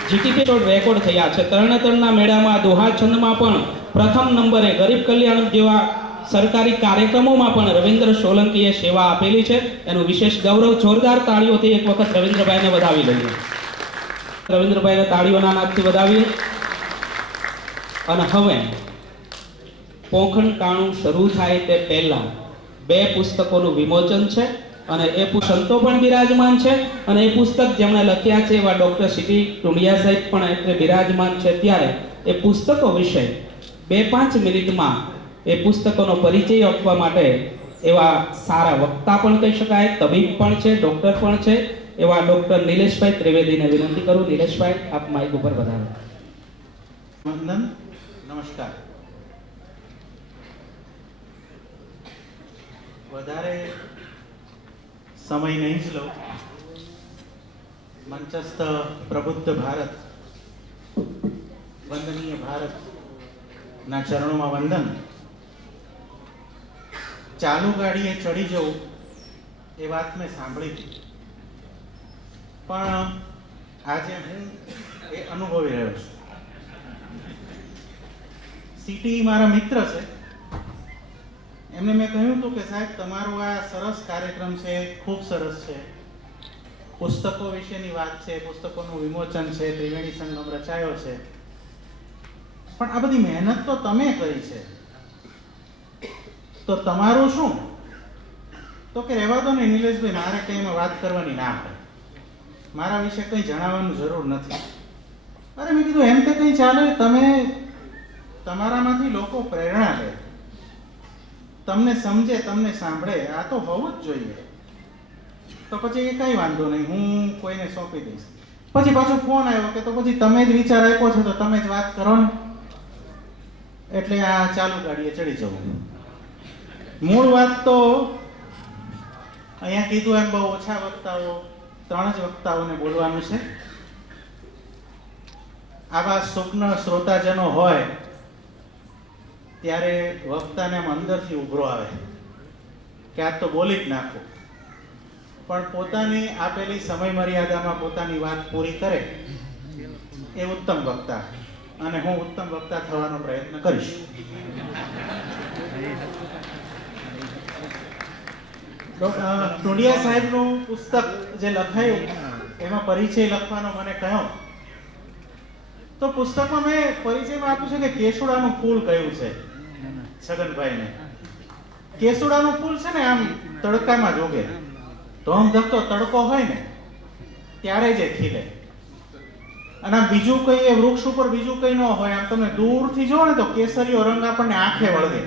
જીટીપી રેકોર્ડ થયા છે. તરણેતરના મેળામાં દોહા છંદમાં પણ પ્રથમ નંબરે, ગરીબ કલ્યાણ જેવા સરકારી કાર્યક્રમોમાં પણ રવિન્દ્ર સોલંકીએ સેવા આપેલી છે. એનું વિશેષ ગૌરવ. જોરદાર તાળીઓથી એક વખત રવિન્દ્રભાઈને વધાવી લઈએ. રવિન્દ્રભાઈને તાળીઓના નાદથી વધાવીએ. અને હવે પોખણ ટાણું શરૂ થાય તે પહેલા 2 પુસ્તકોનું વિમોચન છે અને એ સંતો પણ બિરાજમાન છે. અને એ પુસ્તક જેમણે લખ્યા છે એવા ડોક્ટર સીટી ટુંડિયા સાહેબ પણ એટલે બિરાજમાન છે. ત્યારે એ પુસ્તકો વિશે 2-5 મિનિટમાં એ પુસ્તકોનો પરિચય આપવા માટે એવા સારા વક્તા પણ કહી શકાય, તબીબ પણ છે, ડોક્ટર પણ છે, એવા ડોક્ટર નિલેશભાઈ ત્રિવેદીને વિનંતી કરું. નિલેશભાઈ, આપ માઇક ઉપર પધારો. વંદન, નમસ્કાર. વધારે સમય નહીં જ લો. મંચસ્થ પ્રબુદ્ધ ભારત, વંદનીય ભારત ના ચરણોમાં વંદન. ચાલુ ગાડીએ ચડી જવું એ વાત મેં સાંભળી હતી, પણ આજે હું એ અનુભવી રહ્યો છું. સીટી મારા મિત્ર છે. એમને મેં કહ્યું હતું કે સાહેબ, તમારો આ સરસ કાર્યક્રમ છે, ખૂબ સરસ છે, પુસ્તકો વિશેની વાત છે, પુસ્તકોનું વિમોચન છે, ત્રિવેણી સંગમ રચાયો છે, પણ આ બધી મહેનત તો તમે કરી છે, તો તમારું શું? તો કે રહેવા દો ને નિલેશભાઈ, મારે કંઈ એમાં વાત કરવાની ના પડે, મારા વિશે કંઈ જણાવવાનું જરૂર નથી. અરે મેં કીધું એમ તે કંઈ ચાલે, તમે તમારામાંથી લોકો પ્રેરણા લે, તમને સમજે, તમને સાંભળે, આ તો હોવું જ જોઈએ. તો પછી એ કઈ વાંધો નહીં, હું કોઈને સોંપી દઈશ. પછી પાછો ફોન આવ્યો કે તો પછી તમે જ વિચાર આપ્યો છે તો તમે જ વાત કરો ને. એટલે આ ચાલુ ગાડીએ ચડી જવું. મૂળ વાત તો અહીંયા કીધું એમ બહુ ઓછા વક્તાઓ, 3 જ વક્તાઓને બોલવાનું છે. આવા સૂક્ષ્મ શ્રોતાજનો હોય ત્યારે વક્તાને આમ અંદરથી ઉભરો આવે કે આ તો બોલી જ નાખો, પણ પોતાની આપેલી સમય મર્યાદામાં પોતાની વાત પૂરી કરે એ ઉત્તમ વક્તા, અને હું ઉત્તમ વક્તા થવાનો પ્રયત્ન કરીશ. ટુંડિયા સાહેબનું પુસ્તક જે લખાયું એમાં પરિચય લખવાનો મને કહ્યો, તો પુસ્તકમાં મેં પરિચયમાં આપ્યું છે કે કેસુડાનું ફૂલ કયું છે. છગનભાઈને કેસુડાનું ફૂલ છે ને આમ તડકામાં જોગે, ધોમ ધકતો તડકો હોય ને ત્યારે જ ખીલે, અને આમ બીજું કઈ એ વૃક્ષ ઉપર બીજું કઈ ન હોય, આમ તમે દૂરથી જોવો ને તો કેસરીયો રંગ આપણને આંખે વળગે,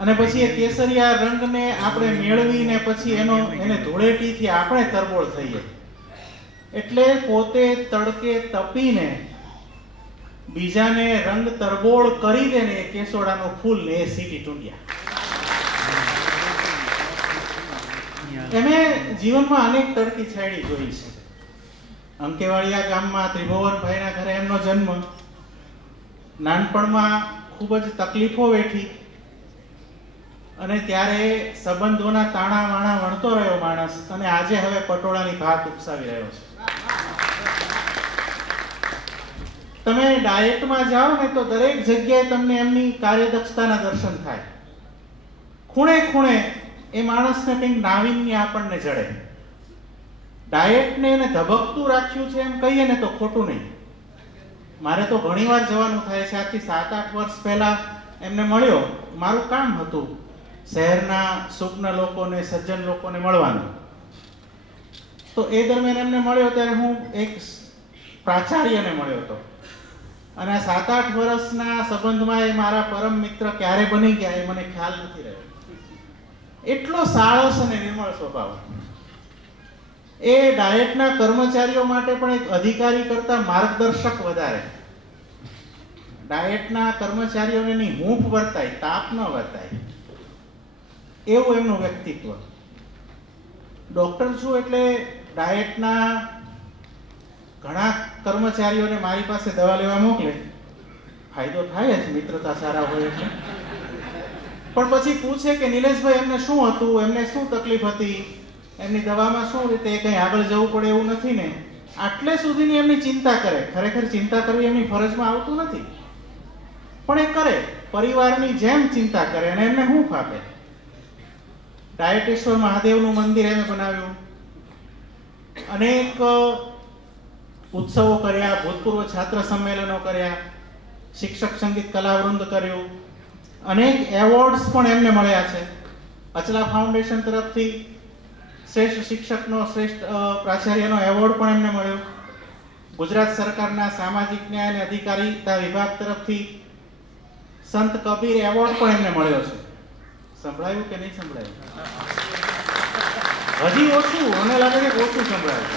અને પછી એ કેસરિયા રંગને આપણે મેળવીને પછી એને ધૂળેટીથી આપણે તરબોળ થઈએ. એટલે પોતે તડકે તપીને બીજાને રંગ તરબોળ કરી દે ને એ કેસોડાનું ફૂલ ને એ સીટી ટુંડિયા. એમે જીવનમાં અનેક તડકી છાયડી જોઈ છે. અંકેવાડિયા ગામમાં ત્રિભુવનભાઈના ઘરે એમનો જન્મ. નાનપણમાં ખૂબ જ તકલીફો વેઠી અને ત્યારે સંબંધોના તાણા વાણા વણતો રહ્યો માણસ, અને આજે હવે પટોળાની ભાત ઉપસાવી રહ્યો છે. તમે ડાયટમાં જાઓ ને તો દરેક જગ્યાએ તમને એમની કાર્યદક્ષતાના દર્શન થાય. ખૂણે ખૂણે એ માણસને કંઈક નાવીન્ય આપણને જડે. ડાયટને એને ધબકતું રાખ્યું છે એમ કહીએ ને તો ખોટું નહીં. મારે તો ઘણીવાર જવાનું થાય છે. આજથી 7-8 વર્ષ પહેલા એમને મળ્યો. મારું કામ હતું શહેરના સુજ્ઞ લોકોને, સજ્જન લોકોને મળવાનું. તો એ દરમિયાન એમને મળ્યો ત્યારે હું એક પ્રાચાર્યને મળ્યો હતો. અને 7-8 વર્ષના સંબંધમાં એ મારા પરમ મિત્ર ક્યારે બની ગયા એ મને ખ્યાલ નથી રહ્યો. એટલો સાળસ અને નિર્મળ સ્વભાવ. એ ડાયટના કર્મચારીઓ માટે પણ એક અધિકારી કરતા માર્ગદર્શક વધારે. ડાયટના કર્મચારીઓને ની હૂંફ વર્તાય, તાપ ન વર્તાય, એવું એમનું વ્યક્તિત્વ. ડોક્ટર છું એટલે ડાયટના ઘણા કર્મચારીઓને મારી પાસે દવા લેવા મોકલે. ફાયદો થાય જ, મિત્રતા સારા હોય એટલે. પણ પછી પૂછે કે નિલેશભાઈ એમને શું હતું, એમને શું તકલીફ હતી, એમની દવામાં શું રીતે કંઈ આગળ જવું પડે એવું નથી ને, આટલે સુધીની એમની ચિંતા કરે. ખરેખર ચિંતા કરવી એમની ફરજમાં આવતું નથી, પણ એ કરે. પરિવારની જેમ ચિંતા કરે અને એમને હૂંફ આપે. ડાયટેશ્વર મહાદેવનું મંદિર એમે બનાવ્યું. અનેક ઉત્સવો કર્યા, ભૂતપૂર્વ છાત્ર સંમેલનો કર્યા, શિક્ષક સંગીત કલાવૃંદ કર્યું. અનેક એવોર્ડ્સ પણ એમને મળ્યા છે. અચલા ફાઉન્ડેશન તરફથી શ્રેષ્ઠ શિક્ષકનો, શ્રેષ્ઠ પ્રાચાર્યનો એવોર્ડ પણ એમને મળ્યો. ગુજરાત સરકારના સામાજિક ન્યાય અને અધિકારીતા વિભાગ તરફથી સંત કબીર એવોર્ડ પણ એમને મળ્યો છે. સંભળાયું કે નહીં સંભળાયું? હજી ઓછું, મને લાગે છે ઓછું સંભળાયું.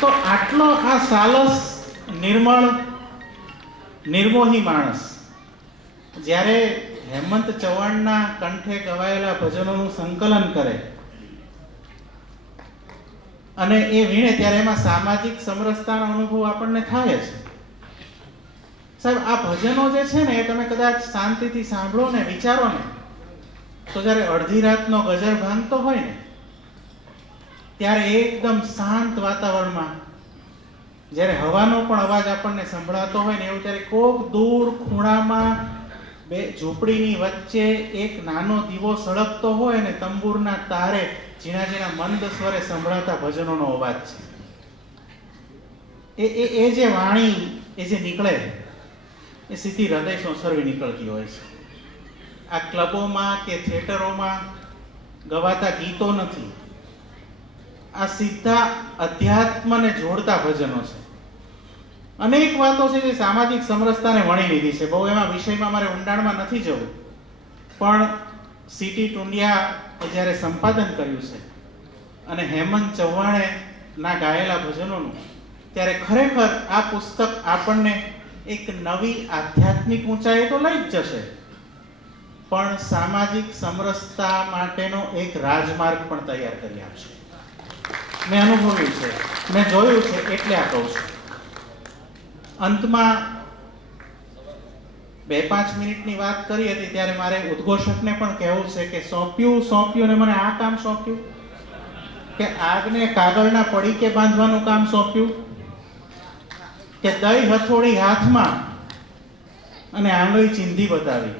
તો આટલો આ સાલસ, નિર્મળ, નિર્મોહી માણસ જ્યારે હેમંત ચૌહાણના કંઠે ગવાયેલા ભજનોનું સંકલન કરે અને એ વીણે ત્યારે એમાં સામાજિક સમરસતાનો અનુભવ આપણને થાય છે. સાહેબ, આ ભજનો જે છે ને એ તમે કદાચ શાંતિથી સાંભળો ને, વિચારો ને, તો જ્યારે અડધી રાતનો ગજર ભાંગતો હોય ને ત્યારે એકદમ શાંત વાતાવરણમાં જ્યારે હવાનો પણ અવાજ આપણને સંભળાતો હોય ને, એવું ત્યારે કોક દૂર ખૂણામાં બે ઝૂંપડીની વચ્ચે એક નાનો દીવો સળગતો હોય ને તંબુરના તારે ઝીણા ઝીણા મંદ સ્વરે સંભળાતા ભજનોનો અવાજ છે. એ જે વાણી એ જે નીકળે એ સીધી હૃદય સંસર્વી નીકળતી હોય છે. આ ક્લબોમાં કે થિયેટરોમાં ગવાતા ગીતો નથી, આ સીધા અધ્યાત્મને જોડતા ભજનો છે. અનેક વાતો છે જે સામાજિક સમરસતાને વણી લીધી છે. બહુ એમાં વિષયમાં મારે ઊંડાણમાં નથી જવું, પણ સિટી ટુંડિયા જ્યારે સંપાદન કર્યું છે અને હેમંત ચૌહાણે ના ગાયેલા ભજનોનું, ત્યારે ખરેખર આ પુસ્તક આપણને એક નવી આધ્યાત્મિક ઊંચાઈએ તો લઈ જ જશે, પણ સામાજિક સમરસતા માટેનો એક રાજમાર્ગ પણ તૈયાર કરી આપશે. મેં અનુભવ્યું છે, મેં જોયું છે, એટલે આ કહું છું. અંતમાં 2-5 મિનિટની વાત કરી હતી ત્યારે મારે ઉદ્ઘોષકને પણ કહેવું છે કે સોંપ્યું ને મને આ કામ સોંપ્યું, કે આગને કાગળના પડીકે બાંધવાનું કામ સોંપ્યું, કે દહીં હથોડી હાથમાં અને આંગળી ચીંધી બતાવી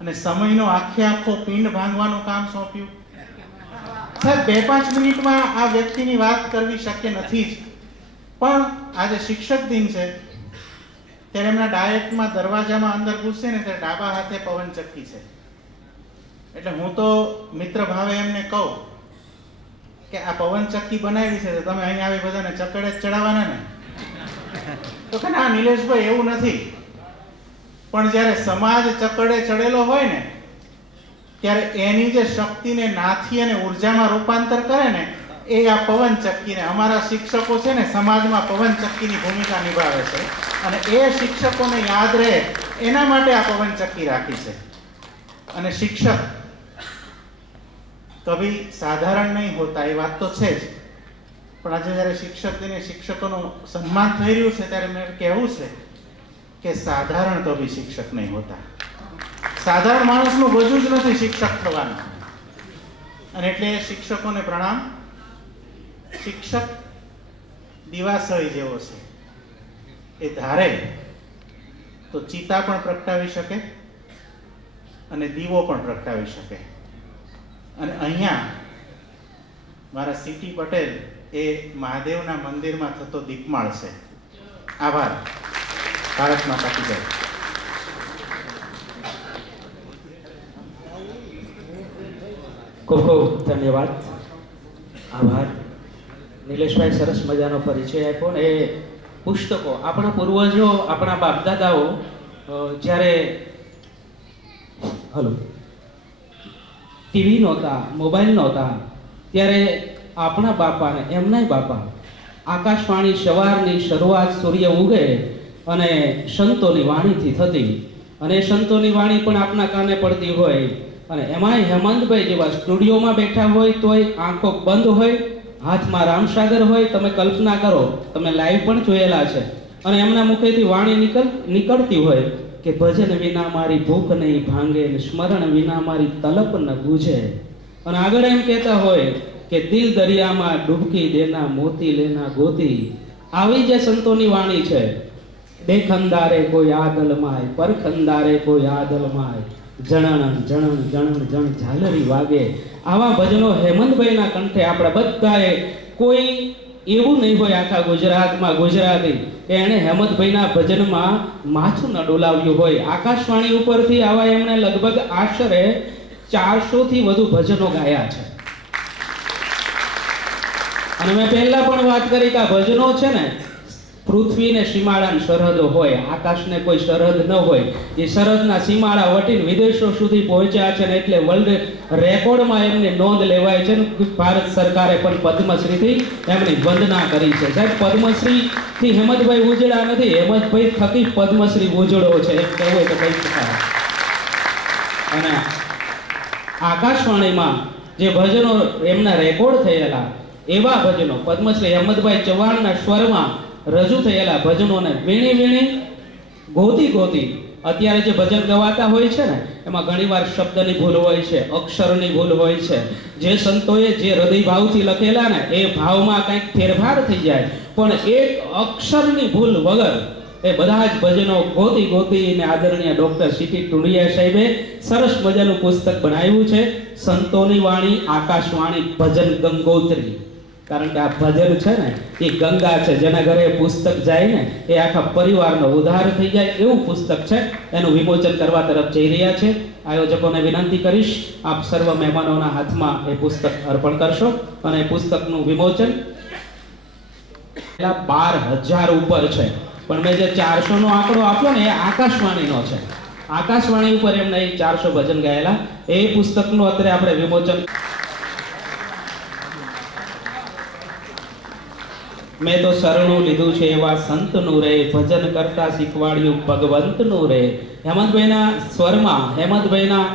અને સમયનો આખો પિંડ ભાંગવાનું કામ સોંપ્યું. સાહેબ, 2-5 મિનિટમાં આ વ્યક્તિની વાત કરવી શક્ય નથી જ. પણ આજે શિક્ષક દિન છે ત્યારે એમના ડાયટમાં દરવાજામાં અંદર ઘૂસે ને ત્યારે ડાબા હાથે પવનચક્કી છે. એટલે હું તો મિત્ર ભાવે એમને કહું કે આ પવનચક્કી બનાવી છે તો તમે અહીંયા આવી બધાને ચકડે જ ચડાવવાના ને? તો કે ના નિલેશભાઈ, એવું નથી. પણ જ્યારે સમાજ ચકડે ચડેલો હોય ને ત્યારે એની જે શક્તિને નાથી અને ઉર્જામાં રૂપાંતર કરે ને, એ આ પવનચક્કીને, અમારા શિક્ષકો છે ને સમાજમાં પવનચક્કીની ભૂમિકા નિભાવે છે અને એ શિક્ષકોને યાદ રહે એના માટે આ પવનચક્કી રાખી છે. અને શિક્ષક કભી સાધારણ નહીં હોતા, એ વાત તો છે જ. પણ આજે જ્યારે શિક્ષક દિને શિક્ષકોનું સન્માન થઈ રહ્યું છે ત્યારે મેં કહેવું છે કે સાધારણ કભી શિક્ષક નહીં હોતા. સાધારણ માણસનું બધું જ નથી શિક્ષક થવાનું. અને એટલે શિક્ષકોને પ્રણામ. શિક્ષક દિવાસળી જેવો છે. એ ધારે તો ચિતા પણ પ્રગટાવી શકે અને દીવો પણ પ્રગટાવી શકે. અને અહીંયા મારા સીટી પટેલ એ મહાદેવના મંદિરમાં થતો દીપમાળ છે. આભાર. ભારત માતા કી જય. ખૂબ ખૂબ ધન્યવાદ, આભાર. નિલેશભાઈ સરસ મજાનો પરિચય આપ્યો ને એ પુસ્તકો આપણા પૂર્વજો, આપણા બાપદાદાઓ જ્યારે ટીવી નહોતા, મોબાઈલ નહોતા, ત્યારે આપણા બાપાને એમનાય બાપા આકાશવાણી સવારની શરૂઆત સૂર્ય ઉગે અને સંતોની વાણીથી થતી, અને સંતોની વાણી પણ આપના કાને પડતી હોય. અને એમાંય હેમંતભાઈ જેવા સ્ટુડિયોમાં બેઠા હોય તોય આંખો બંધ હોય, હાથમાં રામસાગર હોય. તમે કલ્પના કરો, તમે લાઈવ પણ જોયેલા છે. અને એમના મુખેથી વાણી નીકળતી હોય કે ભજન વિના મારી ભૂખ નહીં ભાંગે, સ્મરણ વિના મારી તલપ ન બૂઝે. અને આગળ એમ કહેતા હોય કે દિલ દરિયામાં ડૂબકી દેના મોતી લેના ગોતી. આવી જે સંતોની વાણી છે, દેખંદારે કોઈ આદલ માય, પરખંદારે કોઈ આદલ માય, જણણ જણણ જણણ જણ ઝાલરી વાગે. આવા ભજનો હેમંતભાઈના કંઠે આપણા બધાએ, કોઈ એવું નહીં હોય આખા ગુજરાતમાં ગુજરાતી કે એણે હેમંતભાઈના ભજનમાં માથું ન ડોલાવ્યું હોય. આકાશવાણી ઉપરથી આવા એમણે લગભગ આશરે 400 થી વધુ ભજનો ગાયા છે. અને મેં પહેલા પણ વાત કરી કે આ ભજનો છે ને, પૃથ્વીને સીમાડાની સરહદો હોય, આકાશને કોઈ સરહદ ન હોય. એ સરહદના સીમાડા વટીને વિદેશો સુધી પહોંચ્યા છે ને એટલે વર્લ્ડ રેકોર્ડમાં એમની નોંધ લેવાય છે. ભારત સરકારે પણ પદ્મશ્રીથી એમની વંદના કરી છે. સાહેબ, પદ્મશ્રીથી હેમંતભાઈ ઉજળા નથી, હેમંતભાઈ થકી પદ્મશ્રી ઉજળો છે એમ કહેવું હોય તો કહી શકાય. અને આકાશવાણીમાં જે ભજનો એમના રેકોર્ડ થયેલા, એવા ભજનો પદ્મશ્રી હેમંતભાઈ ચૌહાણના સ્વરમાં રજૂ થયેલા ભજનોને વીણી વીણી ગોતી ગોતી અત્યારે જે ભજન ગવાતા હોય છે ને, એમાં ઘણીવાર શબ્દની ભૂલ હોય છે, અક્ષરની ભૂલ હોય છે. જે સંતોએ જે હૃદયભાવથી લખેલા ને એ ભાવમાં કંઈક ફેરફાર થઈ જાય, પણ એક અક્ષરની ભૂલ વગર એ બધા જ ભજનો ગોતી ગોતીને આદરણીય ડોક્ટર સીટી ટુંડિયા સાહેબે સરસ મજાનું પુસ્તક બનાવ્યું છે, સંતોની વાણી આકાશવાણી ભજન ગંગોત્રી. કારણ કે આ ભજન છે ને એ ગંગા છે, જેના ઘરે પુસ્તક જાય ને એ આખા પરિવારનો ઉદ્ધાર થઈ જાય એવું પુસ્તક છે. એનું વિમોચન કરવા તરફ જઈ રહ્યા છે. આયોજકોને વિનંતી કરીશ, આપ સર્વ મહેમાનોના હાથમાં એ પુસ્તક અર્પણ કરશો. અને એ પુસ્તકનું વિમોચન 12,000 ઉપર છે, પણ મેં જે 400 નો આંકડો આપ્યો ને એ આકાશવાણીનો છે. આકાશવાણી ઉપર એમને 400 ભજન ગાયેલા. એ પુસ્તકનું અત્યારે આપણે વિમોચન. મેં તો શરણું લીધું છે એવા સંતનું રે, ભજન કરતા શીખવાડ્યું ભગવંતનું રે. હેમંતભાઈના સ્વરમાં, હેમંતભાઈના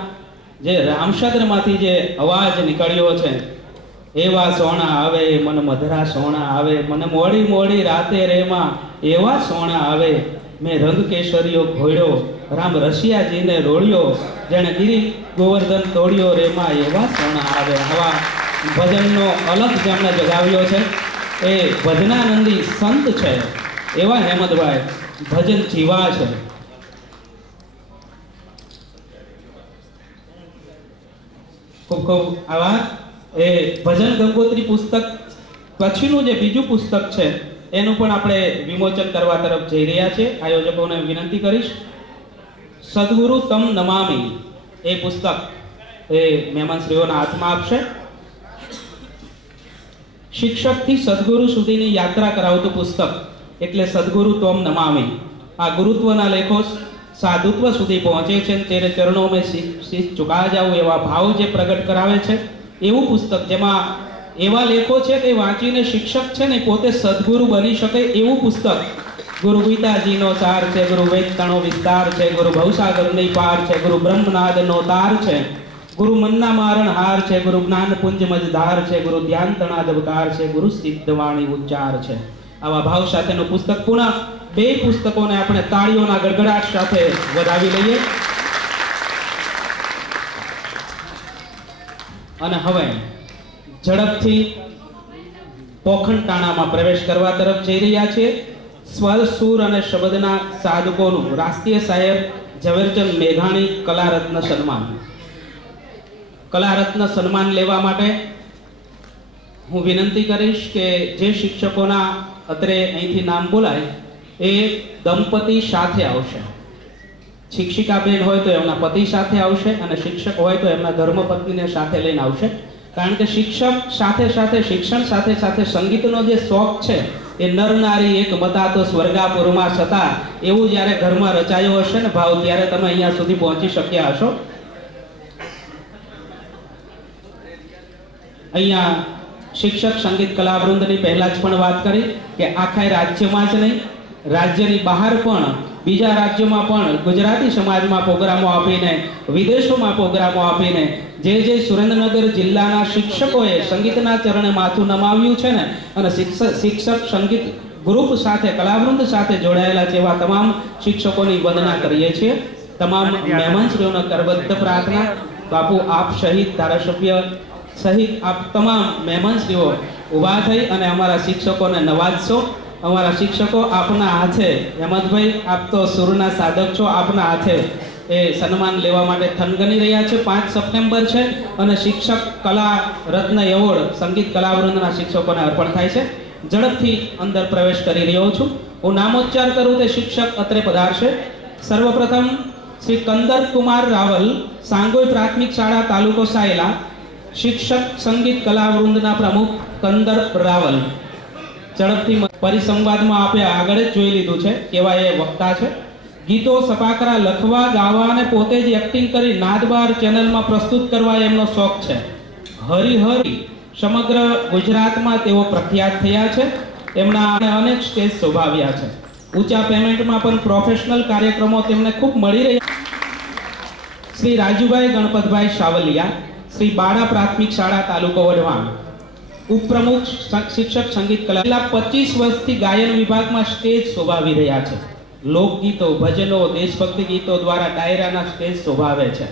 જે રામસાગરમાંથી જે અવાજ નીકળ્યો છે, એવા સોણા આવે મન મધરા સોણા આવે, મને મોડી મોડી રાતે રેમાં એવા સોણા આવે. મેં રંગ કેસરીયો ઘોડ્યો, રામ રસિયાજીને રોળ્યો, જેણે ગિરી ગોવર્ધન તોડ્યો રેમાં એવા સોણા આવે. આવા ભજનનો અલગ જેમણે જગાવ્યો છે એ ભજનાનંદી સંત છે. એવા હેમંતભાઈ ભજન જીવા છે. ખૂબ ખૂબ આભાર. એ ભજન ગંગોત્રી પુસ્તક પછીનું જે બીજું પુસ્તક છે એનું પણ આપણે વિમોચન કરવા તરફ જઈ રહ્યા છે. આયોજકોને વિનંતી કરીશ, સદગુરુ તમ નમામી એ પુસ્તક એ મહેમાનશ્રીઓના હાથમાં આપશે. શિક્ષકથી સદગુરુ સુધીની યાત્રા કરાવતું પુસ્તક એટલે સદગુરુ તમ નમામી. આ ગુરુત્વના લેખો સાધુત્વ સુધી પહોંચે છે. તેરે ચરણો મેં શીશ ચુકા જાઉં એવા ભાવ જે પ્રગટ કરાવે છે એવું પુસ્તક, જેમાં એવા લેખો છે કે વાંચીને શિક્ષક છે ને પોતે સદગુરુ બની શકે એવું પુસ્તક. ગુરુ ગીતાજીનો સાર છે, ગુરુ વેદતાનો વિસ્તાર છે, ગુરુ ભવસાગરની પાર છે, ગુરુ બ્રહ્મનાદનો તાર છે, ગુરુ મન્ના મારણ હાર છે, ગુરુ જ્ઞાન પુંજ મજધાર છે, ગુરુ ધ્યાન તણાદબકાર છે, ગુરુ સિદ્ધવાણી ઉચ્ચાર છે. આવા ભાવ સાથેનું પુસ્તક. પુનઃ બે પુસ્તકોને આપણે તાળીઓના ગડગડાટ સાથે વધાવી લઈએ. અને હવે ઝડપથી પોખણટાણામાં પ્રવેશ કરવા તરફ જઈ રહ્યા છીએ. સ્વર, સૂર અને શબ્દના સાધકોનું રાષ્ટ્રીય સાહેબ ઝવેરચંદ મેઘાણી કલારત્ન સન્માન. કલારત્ન સન્માન લેવા માટે હું વિનંતી કરીશ કે જે શિક્ષકોના અત્રે અહીંથી નામ બોલાય એ દંપતી સાથે આવશે. શિક્ષિકા બેન હોય તો એમના પતિ સાથે આવશે અને શિક્ષક હોય તો એમના ધર્મપત્નીને સાથે લઈને આવશે. કારણ કે શિક્ષક સાથે સાથે શિક્ષણ સાથે સાથે સંગીતનો જે શોખ છે એ નર નારી એક મતા તો સ્વર્ગાપુરમાં છતાં એવું જ્યારે ઘરમાં રચાયો હશે ને ભાવ, ત્યારે તમે અહીંયા સુધી પહોંચી શક્યા હશો. અહીંયા શિક્ષક સંગીત કલાવૃંદની પહેલા જ પણ વાત કરી કે આખા રાજ્યમાં જ નહીં, રાજ્યની બહાર પણ, બીજા રાજ્યોમાં પણ ગુજરાતી સમાજમાં પ્રોગ્રામો આપીને, વિદેશોમાં પ્રોગ્રામો આપીને જે સુરેન્દ્રનગર જિલ્લાના શિક્ષકોએ સંગીતના ચરણે માથું નમાવ્યું છે ને, અને શિક્ષક સંગીત ગ્રુપ સાથે, કલાવૃંદ સાથે જોડાયેલા છે એવા તમામ શિક્ષકોની વંદના કરીએ છીએ. તમામ મહેમાનશ્રીઓનો કરબદ્ધ પ્રાર્થના, બાપુ આપ સહિત, ધારાસભ્ય સહિત આપ તમામ મહેમાનશ્રીઓ ઊભા થઈ અને અમારા શિક્ષકોને નવાજશો. અમારા શિક્ષકો આપના હાથે, હેમંતભાઈ આપ તો સુરના સાધક છો, આપના હાથે એ સન્માન લેવા માટે થનગની રહ્યા છે. 5 સપ્ટેમ્બર છે અને શિક્ષક કલા રત્ન એવોર્ડ સંગીત કલાવૃંદના શિક્ષકોને અર્પણ થાય છે. ઝડપથી અંદર પ્રવેશ કરી રહ્યો છું. હું નામોચ્ચાર કરું તે શિક્ષક અત્રે પધારશે. સર્વપ્રથમ શ્રી કંદર કુમાર રાવલ, સાંગોઈ પ્રાથમિક શાળા, તાલુકો સાયલા, શિક્ષક સંગીત કલાવૃંદના પ્રમુખ કંદર રાવલ. ઝડપથી પરિસંવાદમાં આપે આગળ જ જોઈ લીધું છે કેવા એ વક્તા છે. ગીતો સપાકરા લખવા, ગાવા અને પોતે જ એક્ટિંગ કરી નાદબાર ચેનલમાં પ્રસ્તુત કરવા એમનો શોખ છે. હરિહરિ સમગ્ર ગુજરાતમાં તેઓ પ્રખ્યાત થયા છે. એમના અનેક સ્ટેજ શોભાવ્યા છે. ઊંચા પેમેન્ટમાં પણ પ્રોફેશનલ કાર્યક્રમો તેમને ખૂબ મળી રહ્યા. શ્રી રાજુભાઈ ગણપતભાઈ સાવલિયા, શ્રી બાળા પ્રાથમિક શાળા, તાલુકો વઢવાણ, ઉપપ્રમુખ શિક્ષક સંગીત કલા. 25 વર્ષથી ગાયન વિભાગમાં સ્ટેજ શોભાવી રહ્યા છે. લોકગીતો, ભજનો, દેશભક્તિ ગીતો દ્વારા ડાયરાના સ્ટેજ શોભાવે છે.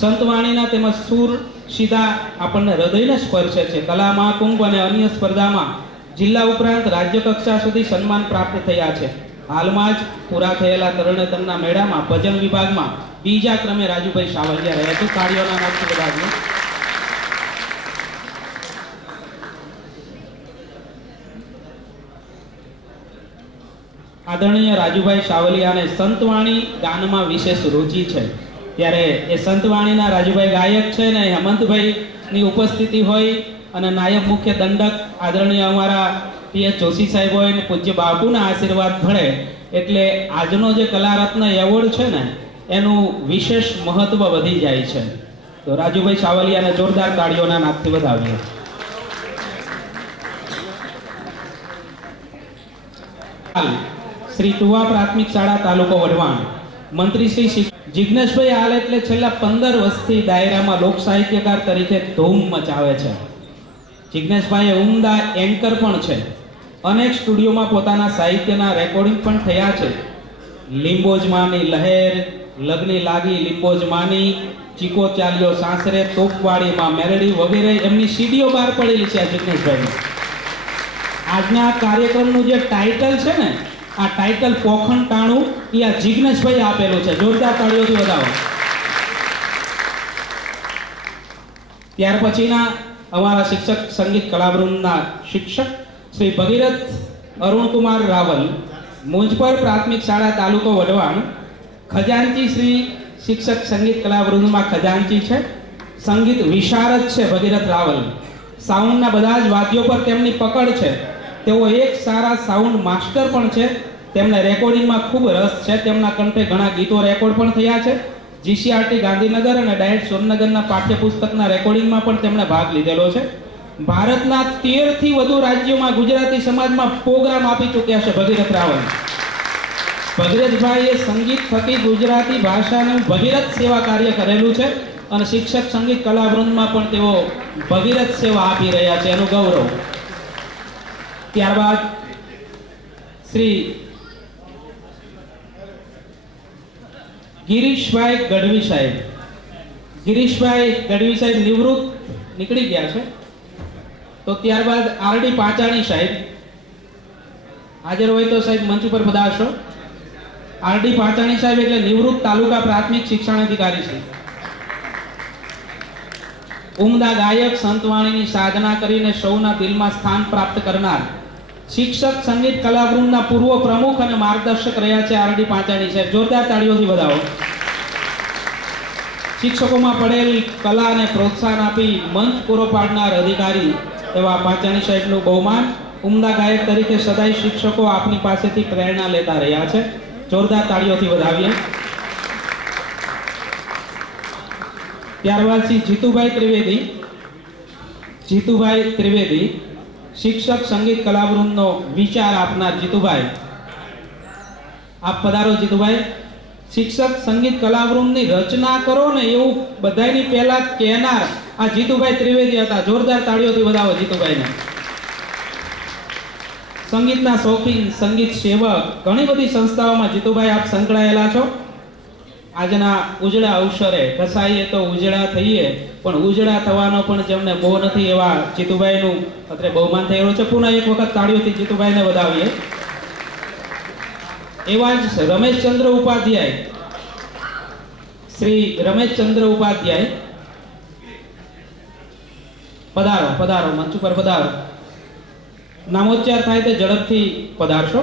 સંતવાણીના તેમજ સૂર સીધા આપણને હૃદયને સ્પર્શે છે. કલા મહાકુંભ અને અન્ય સ્પર્ધામાં જિલ્લા ઉપરાંત રાજ્ય કક્ષા સુધી સન્માન પ્રાપ્ત થયા છે. હાલમાં જ પૂરા થયેલા તરણેતરના મેળામાં ભજન વિભાગમાં બીજા ક્રમે રાજુભાઈ સાવલિયા રહ્યા છે. તાળીઓના નાદથી વધાવીએ. આદરણીય રાજુભાઈ સાવલિયાને સંતવાણી ગાનમાં વિશેષ રુચિ છે. ત્યારે એ સંતવાણીના રાજુભાઈ ગાયક છે ને હેમંતભાઈની ઉપસ્થિતિ હોય અને નાયબ મુખ્ય દંડક આદરણીય અમારા પીએચ જોશી સાહેબ હોય ને પૂજ્ય બાપુના આશીર્વાદ મળે એટલે આજનો જે કલારત્ન એવોર્ડ છે ને એનું વિશેષ મહત્વ વધી જાય છે. તો રાજુભાઈ સાવલિયાને જોરદાર તાળીઓના નાદથી વધાવીએ. શ્રી ટુવા પ્રાથમિક શાળા, તાલુકો વઢવાણ, મંત્રી શ્રી જિજ્ઞેશભાઈ હાલ એટલે છેલ્લા 15 વર્ષથી દાયરામાં લોક સાહિત્યકાર તરીકે ધૂમ મચાવે છે. જિજ્ઞેશભાઈ ઉમદા એન્કર પણ છે. અનેક સ્ટુડિયોમાં પોતાના સાહિત્યના રેકોર્ડિંગ પણ થયા છે. લીંબોજમાની લહેર, લગ્ની લાગી લીંબોજમાની, ચીકો ચાલ્યો સાસરે, તોપવાડીમાં મેલડી વગેરે એમની સીડીઓ બહાર પડેલી છે. આ જિજ્ઞેશભાઈ આજના કાર્યક્રમનું જે ટાઇટલ છે ને, આ ટાઇટલ પોખણટાણું, એ આ જિજ્ઞેશભાઈ આપેલું છે. જોરદાર તાળીઓથી વધાવો. ત્યાર પછીના અમારા શિક્ષક સંગીત કલાવૃંદના શિક્ષક શ્રી ભગીરથ અરુણકુમાર રાવલ, મુંજપર પ્રાથમિક શાળા, તાલુકો વઢવાણ, ખજાનચી શ્રી શિક્ષક સંગીત કલાવૃંદમાં ખજાનચી છે. સંગીત વિશારદ છે ભગીરથ રાવલ. સાઉન્ડના બધા જ વાદ્યો પર તેમની પકડ છે. તેઓ એક સારા સાઉન્ડ માસ્ટર પણ છે. તેમને રેકોર્ડિંગમાં ખૂબ રસ છે. તેમના કંઠે ઘણા ગીતો રેકોર્ડ પણ થયા છે. જીસીઆરટી ગાંધીનગર અને ડાયટ સોનનગરના પાઠ્યપુસ્તકના રેકોર્ડિંગમાં પણ તેમણે ભાગ લીધેલો છે. ભારતના 13 થી વધુ રાજ્યોમાં ગુજરાતી સમાજમાં પ્રોગ્રામ આપી ચૂક્યા છે ભગીરથ રાવલ. ભગીરથભાઈએ સંગીત થકી ગુજરાતી ભાષાનું ભગીરથ સેવા કાર્ય કરેલું છે અને શિક્ષક સંગીત કલાવૃંદમાં પણ તેઓ ભગીરથ સેવા આપી રહ્યા છે, એનું ગૌરવ. ત્યારબાદ શ્રી ગિરીશભાઈ ગઢવી સાહેબ. ગિરીશભાઈ ગઢવી સાહેબ નિવૃત્ત નીકળી ગયા છે. તો ત્યારબાદ આરડી પાંચાણી સાહેબ હાજર હોય તો સાહેબ મંચ ઉપર પધારશો. આરડી પાંચાણી સાહેબ એટલે નિવૃત્ત તાલુકા પ્રાથમિક શિક્ષણ અધિકારી છે. ઉમદા ગાયક, સંતવાણીની સાધના કરીને સૌના દિલમાં સ્થાન પ્રાપ્ત કરનાર શિક્ષક સંગીત કલાવૃંદના પૂર્વ પ્રમુખ અને માર્ગદર્શક રહ્યા છે આરડી પાંચાણી સાહેબ. જોરદાર તાળીઓથી વધાવો. શિક્ષકોમાં પડેલ કલાને પ્રોત્સાહન આપી મંચ પૂરો પાડનાર અધિકારી એવા પાંચાણી સાહેબનું બહુમાન. ઉમદા ગાયક તરીકે સદાય શિક્ષકો આપની પાસેથી પ્રેરણા લેતા રહ્યા છે. જોરદાર તાળીઓથી વધાવીએ. ત્યારબાદ શ્રી જીતુભાઈ ત્રિવેદી. જીતુભાઈ ત્રિવેદી શિક્ષક સંગીત કલાવૃંદનો વિચાર આપનાર જીતુભાઈ, આપ પધારો જીતુભાઈ. શિક્ષક સંગીત કલાવૃંદની રચના કરો ને એવું બધાની પહેલા કહેનાર આ જીતુભાઈ ત્રિવેદી હતા. જોરદાર તાળીઓથી વધાવો જીતુભાઈને. સંગીતના શોખીન, સંગીત સેવક, ઘણી બધી સંસ્થાઓમાં જીતુભાઈ આપ સંકળાયેલા છો. આજના ઉજળા અવસરે કસાઈએ તો ઉજળા થઈએ, પણ ઉજળા થવાનો પણ જેમને બહુ નથી એવા જીતુભાઈનું અત્રે બહુમાન થયેલું છે. પુનઃ એક વખત તાળીઓથી જીતુભાઈને વધાવીએ. એવા જ રમેશચંદ્ર ઉપાધ્યાય, શ્રી રમેશચંદ્ર ઉપાધ્યાય પધારો પધારો, મંચ ઉપર પધારો. નામોચ્ચાર થાય તે ઝડપથી પધારશો.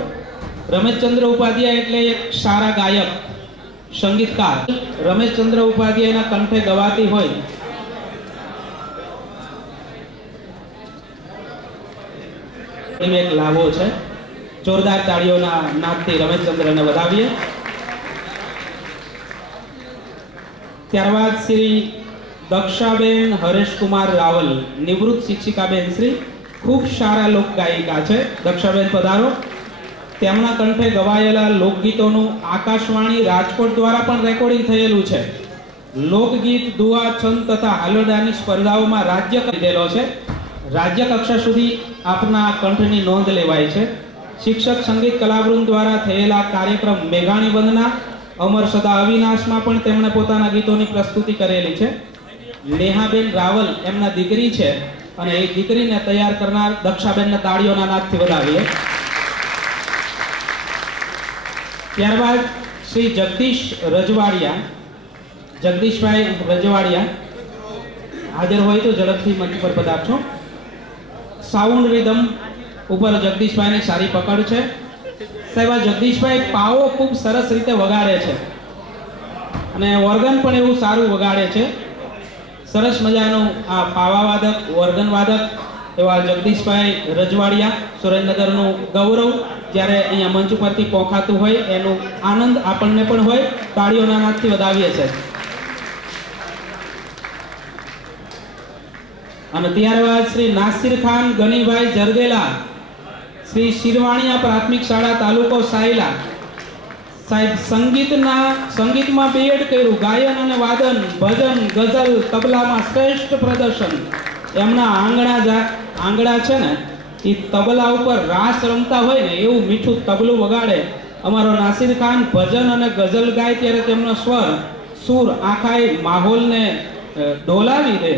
રમેશચંદ્ર ઉપાધ્યાય એટલે એક સારા ગાયક, સંગીતકાર. રમેશચંદ્ર ઉપાધ્યાયના કંઠે ગવાતી હોય એક લાવો છે. જોરદાર તાળીઓના નાદથી રમેશચંદ્રને વધાવીએ. ત્યારબાદ શ્રી દક્ષાબેન હરેશકુમાર રાવલ, નિવૃત્ત શિક્ષિકાબેન શ્રી, ખૂબ સારા લોક ગાયિકા છે. દક્ષાબેન પધારો. તેમના કંઠે ગવાયેલા લોકગીતોનું આકાશવાણી રાજકોટ દ્વારા પણ રેકોર્ડિંગ થયેલું છે. લોકગીત, દુઆ, છંદ તથા હાલોડાની સ્પર્ધાઓમાં રાજ્ય લીધેલો છે. રાજ્ય કક્ષા સુધી આપના કંઠની નોંધ લેવાય છે. શિક્ષક સંગીત કલાવૃંદ દ્વારા થયેલા કાર્યક્રમ મેઘાણી વંદના, અમર સદા અવિનાશમાં પણ તેમણે પોતાના ગીતોની પ્રસ્તુતિ કરેલી છે. નેહાબેન રાવલ એમના દીકરી છે અને એ દીકરીને તૈયાર કરનાર દક્ષાબેનના તાળીઓના નાદથી વધાવીએ. ત્યારબાદ શ્રી જગદીશ રજવાડિયા, જગદીશભાઈ રજવાડિયા હાજર હોય તો ઝડપથી મંચ પર પધારશો. સાઉન્ડ રિધમ ઉપર જગદીશભાઈની સારી પકડ છે. સાહેબ આ જગદીશભાઈ પાવો ખૂબ સરસ રીતે વગાડે છે અને ઓર્ગન પણ એવું સારું વગાડે છે. સરસ મજાનું આ પાવા વાદક, ઓર્ગન વાદક એવા જગદીશભાઈ રજવાડિયા, સુરેન્દ્રનગરનું ગૌરવ જ્યારે અહીંયા મંચ ઉપરથી પોખાતું હોય એનું આનંદ આપણને પણ હોય. તાળીઓના નાદથી વધાવીએ છે. અને ત્યારબાદ શ્રી નાસિર ખાન ગનીભાઈ જરગેલા, શ્રી શિરવાણિયા પ્રાથમિક શાળા, તાલુકો સાયલા સાહેબ, સંગીતમાં બીએડ કર્યું. ગાયન અને વાદન, ભજન, ગઝલ, તબલામાં શ્રેષ્ઠ પ્રદર્શન. એમના આંગળા છે ને એ તબલા ઉપર રાસ રમતા હોય ને એવું મીઠું તબલું વગાડે. અમારો નાસિર ખાન ભજન અને ગઝલ ગાય ત્યારે તેમનો સ્વર, સૂર આખા માહોલને ડોલાવી દે.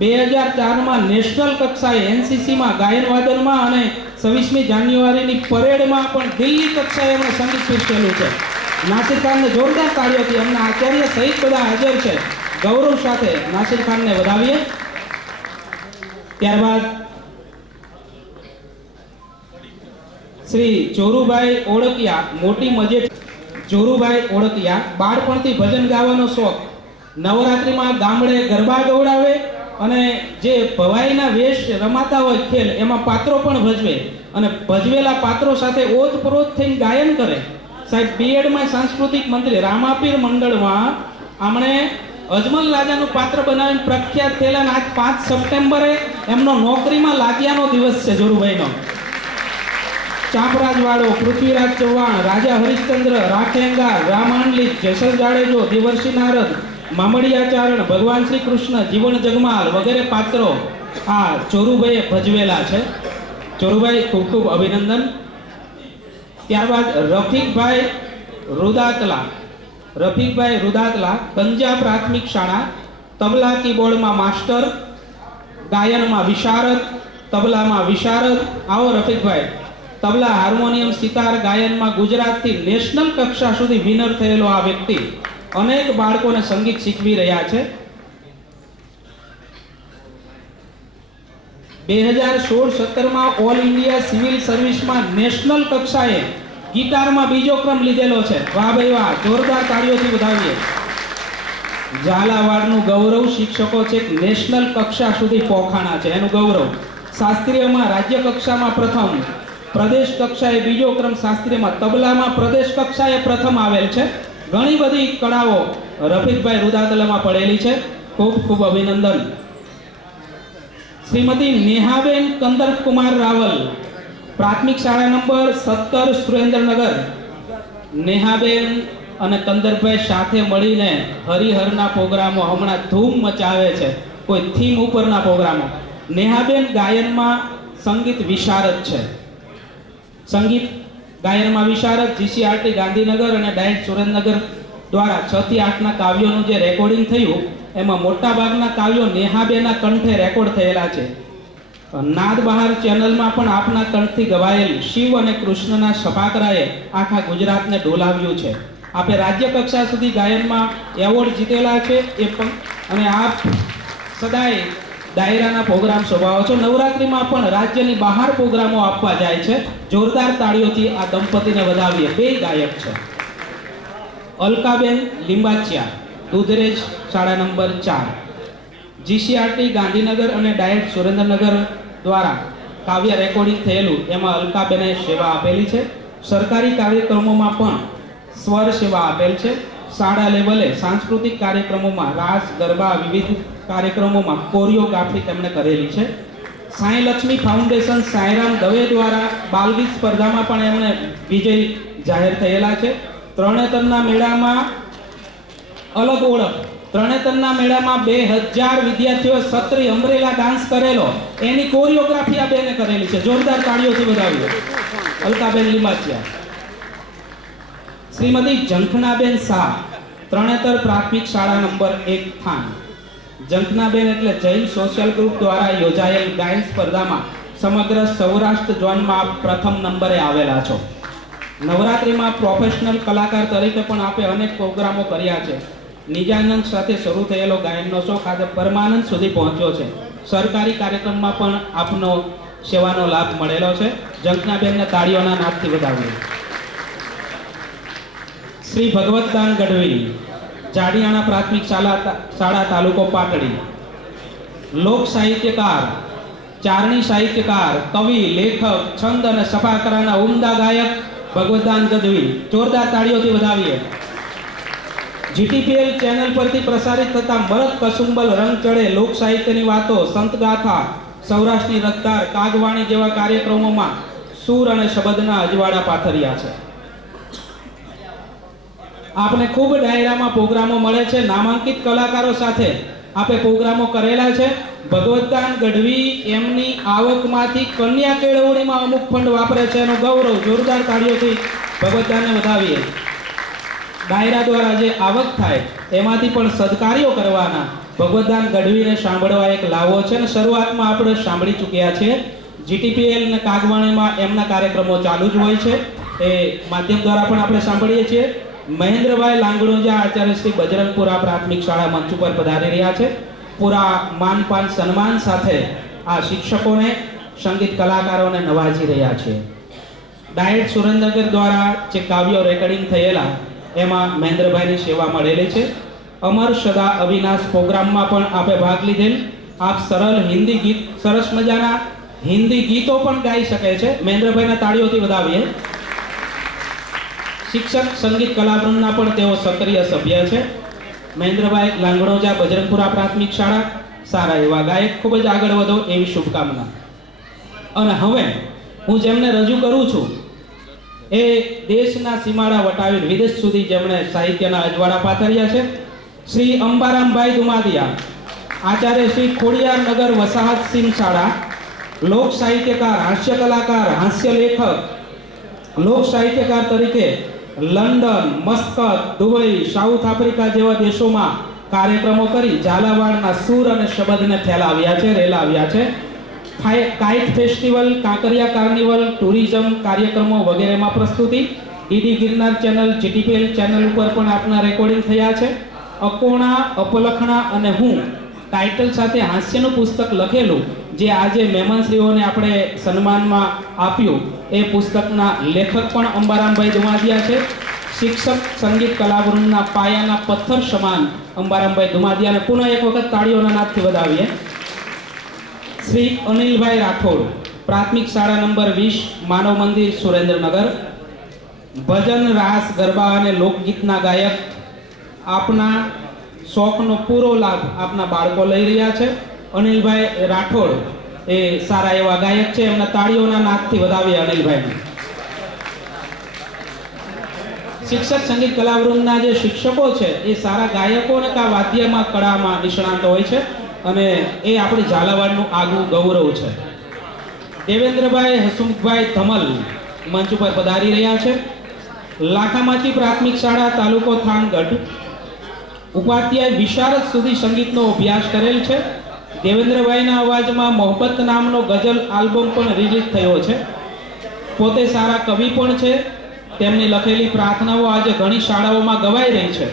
2004માં નેશનલ કક્ષાએ એનસીસીમાં ગાયન વાદનમાં અને 26મી જાન્યુઆરીની પરેડમાં પણ દિલ્હી કક્ષાએ એમણે સંગીત પીરસેલું છે. નાસિર ખાનને જોરદાર તાળીઓથી, એમના આચાર્ય સહિત બધા હાજર છે. ગૌરવ સાથે નાસિર ખાનને વધાવીએ. ત્યારબાદ શ્રી ચોરુભાઈ ઓળકિયા, મોટી મજેટ. ચોરુભાઈ ઓળકિયા બાળપણથી ભજન ગાવાનો શોખ. નવરાત્રિમાં ગામડે ગરબા ગવડાવે અને જે ભવાઈના વેશ રમાતા હોય ખેલ એમાં પાત્રો પણ ભજવે અને ભજવેલા પાત્રો સાથે ઓતપ્રોત થઈને ગાયન કરે. સાહેબ બીએડમાં સાંસ્કૃતિક મંત્રી રામાપીર મંડળમાં આમણે અજમલ રાજાનું પાત્ર બનાવીને પ્રખ્યાત થયેલા. આજ 5 સપ્ટેમ્બરે એમનો નોકરીમાં લાગ્યાનો દિવસ છે જોરુભાઈનો. ચાંપરાજવાડો, પૃથ્વીરાજ ચૌહાણ, રાજા હરિશ્ચંદ્ર, રાખેંગાર, રામાંડલી, જેસલ જાડેજો, દેવર્ષિ નારદ, મામડિયાચારણ, ભગવાન શ્રી કૃષ્ણ, જીવન જગમાલ વગેરે પાત્રો આ ચોરુભાઈએ ભજવેલા છે. ચોરુભાઈ ખૂબ ખૂબ અભિનંદન. ત્યારબાદ રફીકભાઈ રુદાતલા, કંજા પ્રાથમિક શાળા, તબલા કીબોર્ડમાં માસ્ટર, ગાયનમાં વિશારદ, તબલામાં વિશારદ. આવો રફીકભાઈ. તબલા, હાર્મોનિયમ, સિતાર ગાયનમાં ગુજરાતથી નેશનલ કક્ષા સુધી વિનર થયેલો આ વ્યક્તિ અનેક બાળકોને સંગીત શીખવી રહ્યા છે. 2016-17માં ઓલ ઇન્ડિયા સિવિલ સર્વિસમાં નેશનલ કક્ષાએ ગિટારમાં બીજો ક્રમ લીધેલો છે. વાહ ભાઈ વાહ, જોરદાર તાળીઓથી વધાવીએ. ઝાલાવાડનું ગૌરવ શિક્ષકો છે, નેશનલ કક્ષા સુધી પહોંચાણા છે એનું ગૌરવ. શાસ્ત્રીયમાં રાજ્ય કક્ષામાં પ્રથમ, પ્રદેશ કક્ષાએ બીજો ક્રમ. શાસ્ત્રીયમાં તબલામાં પ્રદેશ કક્ષાએ પ્રથમ આવેલ છે. ઘણી બધી કળાઓ રફીકભાઈ રુદાતલામાં પડેલી છે. ખૂબ ખૂબ અભિનંદન. શ્રીમતી નેહાબેન કંદરકુમાર રાવલ, પ્રાથમિક શાળા નંબર 17 સુરેન્દ્રનગર. નેહાબેન અને કંદરભાઈ સાથે મળીને હરિહરના પ્રોગ્રામો હમણાં ધૂમ મચાવે છે, કોઈ થીમ ઉપરના પ્રોગ્રામો. નેહાબેન ગાયનમાં સંગીત વિશારદ છે. સંગીત ગાયનમાં વિશારદ. જીસીઆરટી ગાંધીનગર અને ડાયટ સુરેન્દ્રનગર દ્વારા 6 થી 8ના કાવ્યોનું જે રેકોર્ડિંગ થયું એમાં મોટા ભાગના કાવ્યો નેહાબેનના કંઠે રેકોર્ડ થયેલા છે. નાદ બહાર ચેનલમાં પણ આપના કંઠથી ગવાયેલ શિવ અને કૃષ્ણના સપાકરાએ આખા ગુજરાતને ડોલાવ્યું છે. આપે રાજ્ય કક્ષા સુધી ગાયનમાં એવોર્ડ જીતેલા છે એ પણ, અને આપ સદાય ડાયરાના પ્રોગ્રામ શોભાવો છો. નવરાત્રિમાં પણ રાજ્યની બહાર પ્રોગ્રામો આપવા જાય છે. જોરદાર તાળીઓથી આ દંપતીને વધાવીએ. બે ગાયક છે. અલકાબેન લિંબાચિયા, દૂધરેજ શાળા નંબર 4. જીસીઆરટી ગાંધીનગર અને ડાયટ સુરેન્દ્રનગર દ્વારા કાવ્ય રેકોર્ડિંગ થયેલું એમાં અલકાબેને સેવા આપેલી છે. સરકારી કાર્યક્રમોમાં પણ સ્વર સેવા આપેલ છે. શાળા લેવલે સાંસ્કૃતિક કાર્યક્રમોમાં રાસ, ગરબા, વિવિધ કાર્યક્રમોમાં કોરિયોગ્રાફી તેમણે કરેલી છે. સાંઈ લક્ષ્મી ફાઉન્ડેશન સાંઈરામ દવે દ્વારા બાલગીત સ્પર્ધામાં પણ એમણે વિજય જાહેર થયેલા છે. તરણેતરના મેળામાં અલગ ઓળખ. તરણેતરના મેળામાં 2000 વિદ્યાર્થીઓ સત્રી અમરેલા ડાન્સ કરેલો, એની કોરિયોગ્રાફી આ બેને કરેલી છે. જોરદાર તાળીઓથી વધાવીએ. અલકાબેન લીંબાચિયા. શ્રીમતી ઝંખનાબેન શાહ, તરણેતર પ્રાથમિક શાળા નંબર 1 થાન. ઝંખનાબેન એટલે જૈન સોશિયલ ગ્રુપ દ્વારા યોજાયેલ ગાયન સ્પર્ધામાં સમગ્ર સૌરાષ્ટ્ર ઝોનમાં પ્રથમ નંબરે આવેલા છો. નવરાત્રિમાં પ્રોફેશનલ કલાકાર તરીકે પણ આપે અનેક પ્રોગ્રામો કર્યા છે. નિજાનંદ સાથે શરૂ થયેલો ગાયનનો શોખ આજે પરમાનંદ સુધી પહોંચ્યો છે. સરકારી કાર્યક્રમમાં પણ આપનો સેવાનો લાભ મળેલો છે. ઝંખનાબેનને તાળીઓના નાદથી વધાવીએ. શ્રી ભગવતદાન ગઢવી, જાડિયાણા પ્રાથમિક શાળા તાલુકો પાટડી. લોક સાહિત્યકાર, ચારણી સાહિત્યકાર, કવિ, લેખક, છંદ અને સફાકરાના ઉમદા ગાયક ભગવતદાન ગઢવી. જોરદાર તાળીઓથી વધાવીએ. જીટીપીએલ ચેનલ પરથી પ્રસારિત થતા મરદ કસુંબલ, રંગ ચડે, લોક સાહિત્યની વાતો, સંત ગાથા, સૌરાષ્ટ્રની રફતાર, કાગવાણી જેવા કાર્યક્રમોમાં સૂર અને શબ્દના અજવાળા પાથર્યા છે. આપને ખૂબ ડાયરામાં પ્રોગ્રામો મળે છે. નામાંકિત કલાકારો સાથે આપે પ્રોગ્રામો કરેલા છે. ભગવતદાન ગઢવી એમની આવકમાંથી કન્યા કેળવણીમાં અમુક ફંડ વાપરે છે, એનો ગૌરવ. જોરદાર તાળીઓથી ભગવતદાનને વધાવીએ. ડાયરા દ્વારા જે આવક થાય એમાંથી પણ સદકાર્યો કરવાના ભગવતદાન ગઢવીને સાંભળવા એક લાવો છે. અને શરૂઆતમાં આપણે સાંભળી ચૂક્યા છે. જીટીપીએલ અને કાગવાણીમાં એમના કાર્યક્રમો ચાલુ જ હોય છે, એ માધ્યમ દ્વારા પણ આપણે સાંભળીએ છીએ. મહેન્દ્રભાઈ લાંગણોજા, આચાર્ય શ્રી બજરંગપુરા પ્રાથમિક શાળા મંચ ઉપર પધારી રહ્યા છે. પૂરા માનપાન સન્માન સાથે આ શિક્ષકોને, સંગીત કલાકારોને નવાજી રહ્યા છે. ડાયટ સુરેન્દ્રનગર દ્વારા જે કાવ્યો રેકોર્ડિંગ થયેલા એમાં મહેન્દ્રભાઈની સેવા મળેલી છે. અમર સદા અવિનાશ પ્રોગ્રામમાં પણ આપે ભાગ લીધેલ. આપ સરળ હિન્દી ગીત, સરસ મજાના હિન્દી ગીતો પણ ગાઈ શકે છે. મહેન્દ્રભાઈના તાળીઓથી વધાવીએ. શિક્ષક સંગીત કલાવૃંદના પણ તેઓ સક્રિય સભ્ય છે. મહેન્દ્રભાઈ લાંગણોજા, બજરંગપુરા પ્રાથમિક શાળા, સારા એવા ગાયક. ખૂબ જ આગળ વધો એવી શુભકામના. અને હવે હું જેમને રજૂ કરું છું એ દેશના સીમાડા વટાવી વિદેશ સુધી જેમણે સાહિત્યના અજવાળા પાથર્યા છે. શ્રી અંબારામભાઈ દુમાદિયા, આચાર્ય શ્રી ખોડિયારનગર વસાહત સિંહ શાળા, લોક સાહિત્યકાર, હાસ્ય કલાકાર, હાસ્ય લેખક, લોક સાહિત્યકાર તરીકે London, Muscat, Dubai, south Africa જેવા દેશોમાં કાર્યક્રમો કરી ઝાલાવાડના સૂર અને શબ્દને ફેલાવ્યા છે, રેલાવ્યા છે. Kite festival, Kankaria carnival, tourism કાર્યક્રમો વગેરેમાં પ્રસ્તુતિ. DD Girnar channel, GTPL channel ઉપર પણ આપના રેકોર્ડિંગ થયા છે. અકોણા, અપલખણા અને હું ટાઇટલ સાથે હાસ્યનું પુસ્તક લખેલું, જે આજે મહેમાનશ્રીઓને આપણે સન્માનમાં આપ્યું, એ પુસ્તકના લેખક પણ અંબારામભાઈ દુમાદિયા છે. શિક્ષક સંગીત કલાવૃંદના પાયાના પથ્થર સમાન અંબારામભાઈ દુમાદિયાને પુનઃ એક વખત તાળીઓના નાદથી વધાવીએ. શ્રી અનિલભાઈ રાઠોડ, પ્રાથમિક શાળા નંબર 20, માનવ મંદિર, સુરેન્દ્રનગર. ભજન, રાસ, ગરબા અને લોકગીતના ગાયક. આપના શોખનો પૂરો લાભ આપના બાળકો લઈ રહ્યા છે. અનિલભાઈ રાઠોડ એ સારા એવા ગાયક છે, એમના તાળીઓના નાદથી વધાવીએ અનિલભાઈને. શિક્ષક સંગીત કલાવૃંદના જે શિક્ષકો છે એ સારા ગાયકો અને વાદ્યમાં કળામાં નિષ્ણાંત હોય છે, અને એ આપણી ઝાલાવાડનું આગવું ગૌરવ છે. દેવેન્દ્રભાઈ હસમુખભાઈ ધમલ મંચ ઉપર પધારી રહ્યા છે. લાખામાચી પ્રાથમિક શાળા, તાલુકો થાનગઢ. ઉપાધ્યાય વિશારદ સુધી સંગીતનો અભ્યાસ કરેલ છે. દેવેન્દ્રભાઈના અવાજમાં મોહબ્બત નામનો ગઝલ આલ્બમ પણ રિલીઝ થયો છે. પોતે સારા કવિ પણ છે. તેમની લખેલી પ્રાર્થનાઓ આજે ઘણી શાળાઓમાં ગવાઈ રહી છે.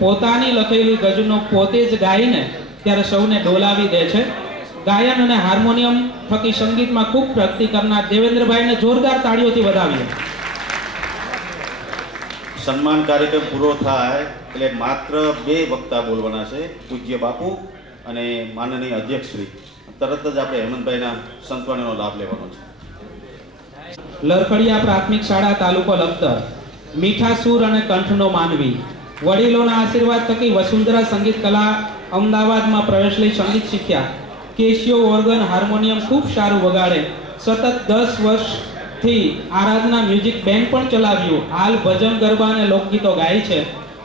પોતાની લખેલી ગઝલો પોતે જ ગાઈને ત્યારે સૌને ડોલાવી દે છે. ગાયન અને હાર્મોનિયમ થકી સંગીતમાં ખૂબ પ્રગતિ કરનાર દેવેન્દ્રભાઈને જોરદાર તાળીઓથી વધાવીએ. સન્માન કાર્યક્રમ પૂરો થાય એટલે માત્ર 2 વક્તા બોલવાના છે, પૂજ્ય બાપુ અને માનનીય અધ્યક્ષશ્રી. તરત જ આપણે હેમંતભાઈના સંતવાણીનો લાભ લેવાનો છે. લરખડિયા પ્રાથમિક શાળા, તાલુકો લખતર. મીઠા સૂર અને કંઠનો માનવી. વડીલોના આશીર્વાદ થકી વસુંધરા સંગીત કલા અમદાવાદમાં પ્રવેશ લઈ સંગીત શીખ્યા. કેશિયો, ઓર્ગન, હાર્મોનિયમ ખૂબ સારું વગાડે. સતત 10 વર્ષથી આરાધના મ્યુઝિક બેન્ડ પણ ચલાવ્યું. હાલ ભજન, ગરબા અને લોકગીતો ગાય છે.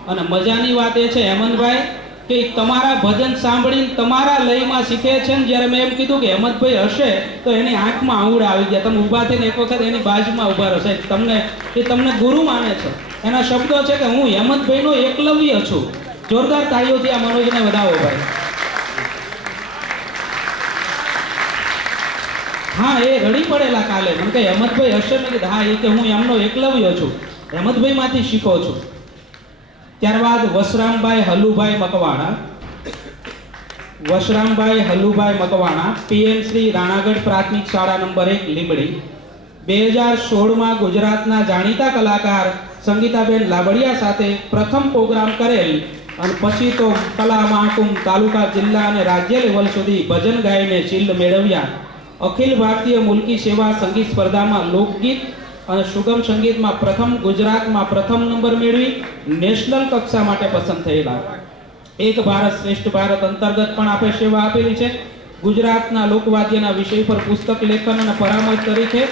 અને મજાની વાત એ છે હેમંતભાઈ કે તમારા ભજન સાંભળીને તમારા લયમાં શીખે છે ને. જ્યારે મેં એમ કીધું કે હેમંતભાઈ હશે તો એની આંખમાં આંગળા આવી ગયા. તમે ઊભા થઈને એક વખત એની બાજુમાં ઊભા રહો. તમને ગુરુ માને છે. એના શબ્દો છે કે હું હેમંતભાઈનો એકલવ્ય છું. જોરદાર તાળીઓથી આ મનોજને વધાવો ભાઈ. હા, એ રડી પડેલા કાલે. મને કે હેમંતભાઈ હશે, મેં કીધું હા. એ કે હું એમનો એકલવ્ય છું, હેમંતભાઈ માંથી શીખો છું. ત્યારબાદ વસરામભાઈ હલુભાઈ મકવાણા. વસરામભાઈ હલુભાઈ મકવાણા, પીએમ શ્રી રાણાગઢ પ્રાથમિક શાળા નંબર 1, લીંબડી. 2016માં ગુજરાતના જાણીતા કલાકાર સંગીતાબેન લાબડિયા સાથે પ્રથમ પ્રોગ્રામ કરેલ, અને પછી તો કલા મહાકુંભ તાલુકા, જિલ્લા અને રાજ્ય લેવલ સુધી ભજન ગાઈને શિલ્ડ મેળવ્યા. અખિલ ભારતીય મુલ્કી સેવા સંગીત સ્પર્ધામાં લોકગીત અને સુગમ સંગીતમાં પ્રથમ, ગુજરાતમાં પ્રથમ નંબર મેળવી નેશનલ કક્ષા માટે પસંદ થયેલા. એક ભારત શ્રેષ્ઠ ભારત અંતર્ગત પણ આપે સેવા આપેલી છે. ગુજરાતના લોકવાદ્યના વિષય પર પુસ્તક લેખન અને પરામર્શ તરીકે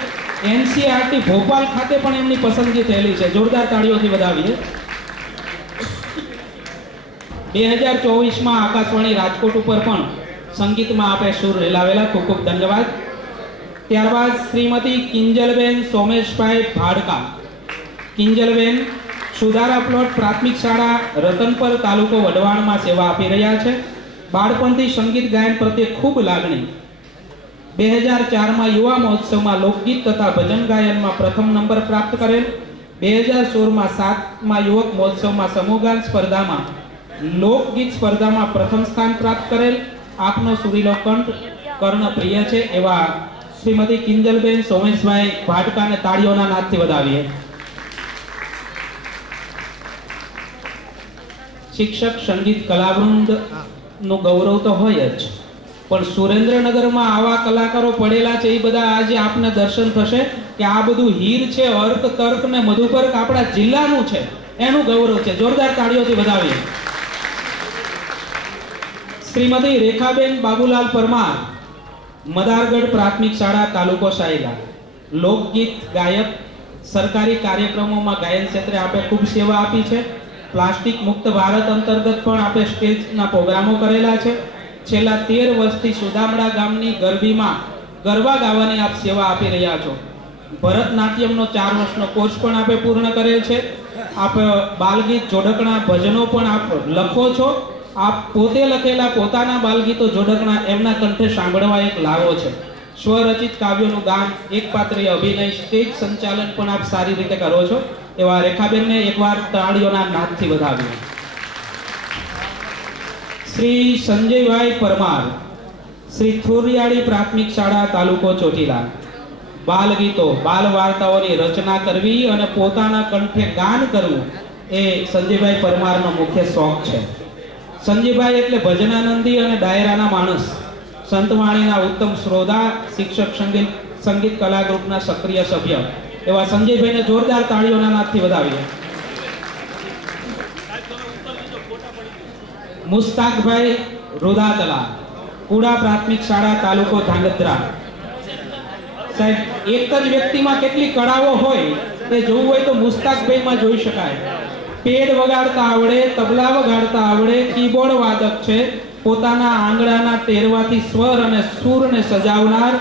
એનસીઆરટી ભોપાલ ખાતે પણ એમની પસંદગી થયેલી છે. જોરદાર તાળીઓથી વધાવીએ. 2024માં આકાશવાણી રાજકોટ ઉપર પણ સંગીતમાં આપે સુર રેલાવેલા. ખૂબ ખૂબ ધન્યવાદ. ત્યારબાદ શ્રીમતી કિંજલબેન સોમેશભાઈ ભાડકા. કિંજલબેન સુધારા પ્લોટ પ્રાથમિક શાળા, રતનપર, તાલુકો વઢવાણમાં સેવા આપી રહ્યા છે. બાળપણથી સંગીત ગાયન પ્રત્યે ખૂબ લાગણી. 2004માં યુવા મહોત્સવમાં લોકગીત તથા ભજન ગાયનમાં પ્રથમ નંબર પ્રાપ્ત કરેલ. 2016માં 7મા યુવક મહોત્સવમાં સમૂહગાન સ્પર્ધામાં લોકગીત સ્પર્ધામાં પ્રથમ સ્થાન પ્રાપ્ત કરેલ. આપનો સુરીલો કંઠ કર્ણપ્રિય છે એવા શ્રીમતી કિંજલબેન સોમેશભાઈ ભાટકાને તાળીઓના નાદથી વધાવીએ. શિક્ષક સંગીત કલાવૃંદ નું ગૌરવ તો હોય જ, પણ સુરેન્દ્રનગરમાં આવા કલાકારો પડેલા છે. એ બધા આજે આપને દર્શન થશે કે આ બધું હીર છે, અર્ક, તર્ક ને મધુપર્ક આપણા જિલ્લાનું છે, એનું ગૌરવ છે. જોરદાર તાળીઓથી વધાવીએ. શ્રીમતી રેખાબેન બાબુલાલ પરમાર, મદારગઢ પ્રાથમિક શાળા, તાલુકો સાયલા. લોકગીત ગાયક. સરકારી કાર્યક્રમોમાં ગાયન ક્ષેત્રે આપે ખૂબ સેવા આપી છે. પ્લાસ્ટિક મુક્ત ભારત અંતર્ગત પણ આપે સ્ટેજના પ્રોગ્રામો કરેલા છે. છેલ્લા 13 વર્ષથી સુદામડા ગામની ગરબીમાં ગરબા ગાવાની આપ સેવા આપી રહ્યા છો. ભરતનાટ્યમનો 4 વર્ષનો કોર્સ પણ આપે પૂર્ણ કરેલ છે. આપ બાલગીત, જોડકણા, ભજનો પણ આપ લખો છો. આપ પોતે લખેલા પોતાના બાલગીતો, જોડકણા એમના કંઠે સાંભળવા એક લાવો છે. સ્વરચિત કાવ્યોનું ગાન, એકપાત્રીય અભિનય, સ્ટેજ સંચાલન પણ આપ સારી રીતે કરો છો એવા રેખાબેનને એકવાર તાળીઓના નાદથી વધાવીએ. શ્રી સંજયભાઈ પરમાર, શ્રી થુરિયાળી પ્રાથમિક શાળા, તાલુકો ચોટીલા. બાલ ગીતો, બાલ વાર્તાઓની રચના કરવી અને પોતાના કંઠે ગાન કરવું એ સંજયભાઈ પરમારનો મુખ્ય શોખ છે. સંજયભાઈ એટલે ભજનાનંદી અને ડાયરાના માણસ, સંતવાણીના ઉત્તમ શ્રોતા, શિક્ષક સંગીત કલા ગ્રુપના સક્રિય સભ્ય એવા સંજયભાઈને જોરદાર તાળીઓના નાદથી વધાવીએ. મુસ્તાકભાઈ રોદાતલા, કુડા પ્રાથમિક શાળા, તાલુકો ધાંગધ્રા. સાહેબ, એક જ વ્યક્તિમાં કેટલી કળાઓ હોય તે જોવું હોય તો મુસ્તાકભાઈમાં જોઈ શકાય. પેડ વગાડતા આવડે, તબલા વગાડતા આવડે, કીબોર્ડ વાદક છે, પોતાના આંગળાના ટેરવાથી સ્વર અને સૂરને સજાવનાર,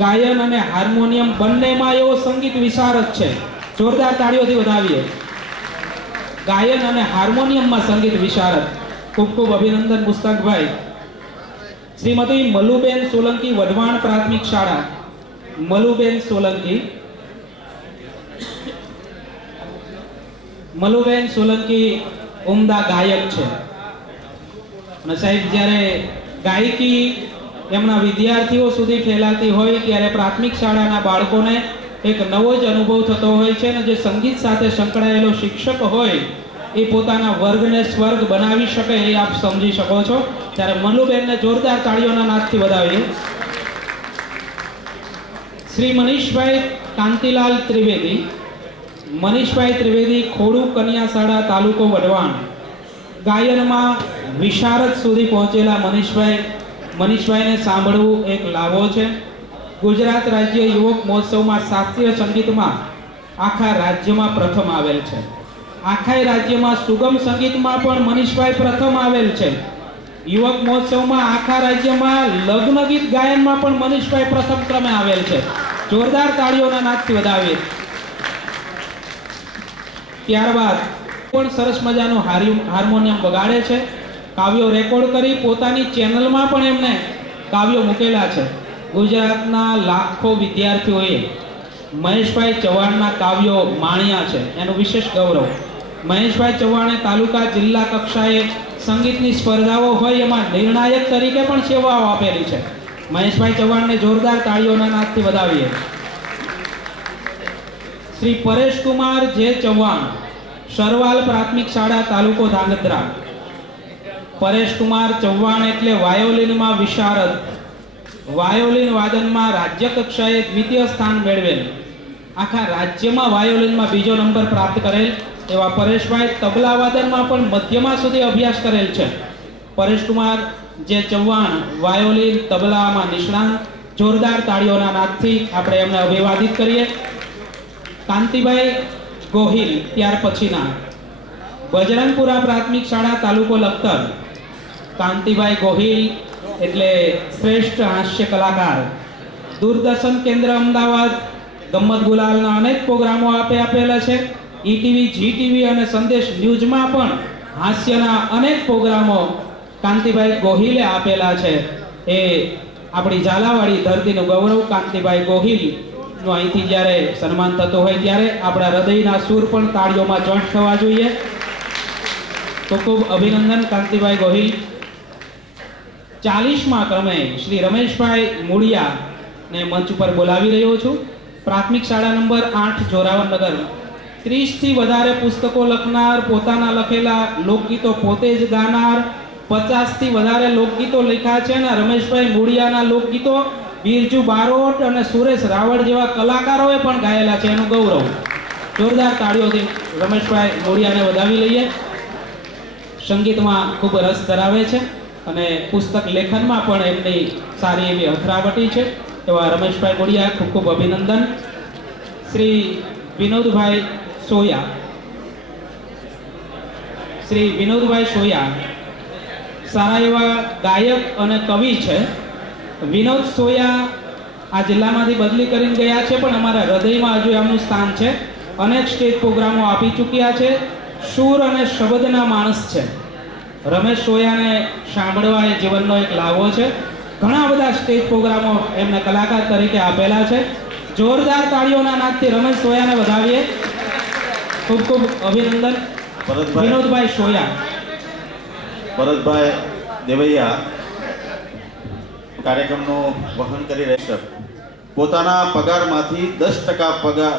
ગાયન અને હાર્મોનિયમ બંનેમાં એવો સંગીત વિશારદ છે. જોરદાર તાળીઓથી વધાવીએ. ગાયન અને હાર્મોનિયમમાં સંગીત વિશારદ. ખૂબ ખૂબ અભિનંદન મુસ્તાકભાઈ. શ્રીમતી મલુબેન સોલંકી, વઢવાણ પ્રાથમિક શાળા. મલુબેન સોલંકી ઉમદા ગાયક છે. અને સાહેબ, જ્યારે ગાયકી એમના વિદ્યાર્થીઓ સુધી ફેલાતી હોય ત્યારે પ્રાથમિક શાળાના બાળકોને એક નવો જ અનુભવ થતો હોય છે અને જે સંગીત સાથે સંકળાયેલો શિક્ષક હોય એ પોતાના વર્ગને સ્વર્ગ બનાવી શકે એ આપ સમજી શકો છો. ત્યારે મનુબેનને જોરદાર તાળીઓના નાદથી વધાવીએ. શ્રી મનીષભાઈ કાંતિલાલ ત્રિવેદી, મનીષભાઈ ત્રિવેદી, ખોડુ કન્યા શાળા, તાલુકો વઢવાણ. ગાયનમાં વિશારદ સુધી પહોંચેલા મનીષભાઈને સાંભળવું એક લાવો છે. ગુજરાત રાજ્ય યુવક મહોત્સવમાં શાસ્ત્રીય સંગીતમાં આખા રાજ્યમાં પ્રથમ આવેલ છે. આખા રાજ્યમાં સુગમ સંગીતમાં પણ મનીષભાઈ પ્રથમ આવેલ છે. યુવક મહોત્સવમાં આખા રાજ્યમાં લગ્ન ગીત ગાયનમાં પણ મનીષભાઈ પ્રથમ ક્રમે આવેલ છે. જોરદાર તાળીઓના નાદથી વધાવીએ. ત્યારબાદ પણ સરસ મજાનું હાર્મોનિયમ વગાડે છે. કાવ્યો રેકોર્ડ કરી પોતાની ચેનલમાં પણ એમને કાવ્યો મૂકેલા છે. ગુજરાતના લાખો વિદ્યાર્થીઓએ મહેશભાઈ ચૌહાણના કાવ્યો માણ્યા છે, એનું વિશેષ ગૌરવ. મહેશભાઈ ચૌહાણે તાલુકા જિલ્લા કક્ષાએ સંગીતની સ્પર્ધાઓ હોય એમાં નિર્ણાયક તરીકે પણ સેવાઓ આપેલી છે. મહેશભાઈ ચૌહાણને જોરદાર તાળીઓના નાદથી વધાવીએ. શ્રી પરેશકુમાર જે ચૌહાણ, સરવાલ પ્રાથમિક શાળા, તાલુકો ધાંગધ્રા. પરેશકુમાર ચૌહાણ એટલે વાયોલિનમાં વિશારદ, વાયોલિન વાદનમાં રાજ્ય કક્ષાએ દ્વિતીય સ્થાન મેળવેલ, આખા રાજ્યમાં વાયોલિનમાં બીજો નંબર પ્રાપ્ત કરેલ એવા પરેશભાઈ તબલા વાદનમાં પણ મધ્યમાં સુધી અભ્યાસ કરેલ છે. પરેશકુમાર જે ચૌહાણ વાયોલિન તબલામાં નિષ્ણાંત. જોરદાર તાળીઓના નાદથી આપણે એમને અભિવાદિત કરીએ. કાંતિભાઈ ગોહિલ, ત્યાર પછીના બજરંગપુરા પ્રાથમિક શાળા, તાલુકો લખતર. કાંતિભાઈ ગોહિલ એટલે શ્રેષ્ઠ હાસ્ય કલાકાર. દૂરદર્શન કેન્દ્ર અમદાવાદ ગમ્મત ગુલાલના અનેક પ્રોગ્રામો આપેલા છે. ઈટીવી, જીટીવી અને સંદેશ ન્યૂઝમાં પણ હાસ્યના અનેક પ્રોગ્રામો કાંતિભાઈ ગોહિલે આપેલા છે. એ આપણી ઝાલાવાડી ધરતીનું ગૌરવ. કાંતિભાઈ ગોહિલનું અહીંથી જ્યારે સન્માન થતું હોય ત્યારે આપણા હૃદયના સૂર પણ તાળીઓમાં જોઈન્ટ થવા જોઈએ. તો ખૂબ અભિનંદન કાંતિભાઈ ગોહિલ. 40મા ક્રમે શ્રી રમેશભાઈ મૂળિયાને મંચ ઉપર બોલાવી રહ્યો છું. પ્રાથમિક શાળા નંબર 8, જોરાવરનગર. 30 થી વધારે પુસ્તકો લખનાર, પોતાના લખેલા લોકગીતો પોતે જ ગાનાર, 50 થી વધારે લોકગીતો લખ્યા છે અને રમેશભાઈ મૂળિયાના લોકગીતો બિરજુ બારોટ અને સુરેશ રાવળ જેવા કલાકારોએ પણ ગાયેલા છે, એનું ગૌરવ. જોરદાર તાળીઓથી રમેશભાઈ મૂળિયાને વધાવી લઈએ. સંગીતમાં ખૂબ રસ ધરાવે છે અને પુસ્તક લેખનમાં પણ એમની સારી એવી હથરાવટી છે એવા રમેશભાઈ મૂળિયા, ખૂબ ખૂબ અભિનંદન. શ્રી વિનોદભાઈ સોયા, શ્રી વિનોદભાઈ સોયા સારા એવા ગાયક અને કવિ છે. વિનોદ સોયા આ જિલ્લામાંથી બદલી કરીને ગયા છે પણ અમારા હૃદયમાં હજુ એમનું સ્થાન છે. અનેક સ્ટેજ પ્રોગ્રામો આપી ચૂક્યા છે. સૂર અને શબ્દના માણસ છે. રમેશ સોયાને સાંભળવા એ જીવનનો એક લાવો છે. ઘણા બધા સ્ટેજ પ્રોગ્રામો એમને કલાકાર તરીકે આપેલા છે. જોરદાર તાળીઓના નાદથી રમેશ સોયાને વધાવીએ. ખૂબ ખૂબ અભિનંદન. ભરતભાઈ વિનોદભાઈ સોયા. ભરતભાઈ દેવૈયા કાર્યક્રમનું વહન કરી રહેશે. પોતાના પગારમાંથી 10%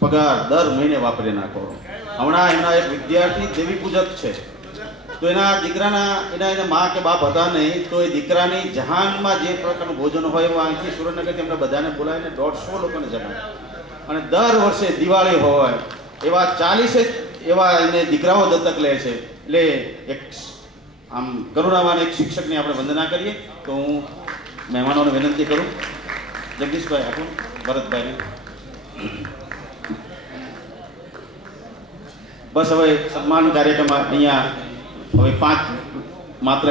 પગાર દર મહિને વાપરી નાખો. હમણાં એમના એક વિદ્યાર્થી દેવી પૂજક છે, તો એના દીકરાના એના મા કે બાપ હતા નહીં, તો એ દીકરાની જહાનમાં જે પ્રકારનું ભોજન હોય એવું અહીંથી સુરેન્દ્રનગરથી એમને બધાને બોલાવીને 150 લોકોને જમાડે. અને દર વર્ષે દિવાળી હોય એવા 40 એવા એને દીકરાઓ દત્તક લે છે. એટલે એક આમ કરુણાવાન એક શિક્ષકની આપણે વંદના કરીએ. તો હું મહેમાનોને વિનંતી કરું, જગદીશભાઈ આપું ભરતભાઈને. બસ હવે સન્માન કાર્યક્રમ અહીંયા હવે 5 માત્ર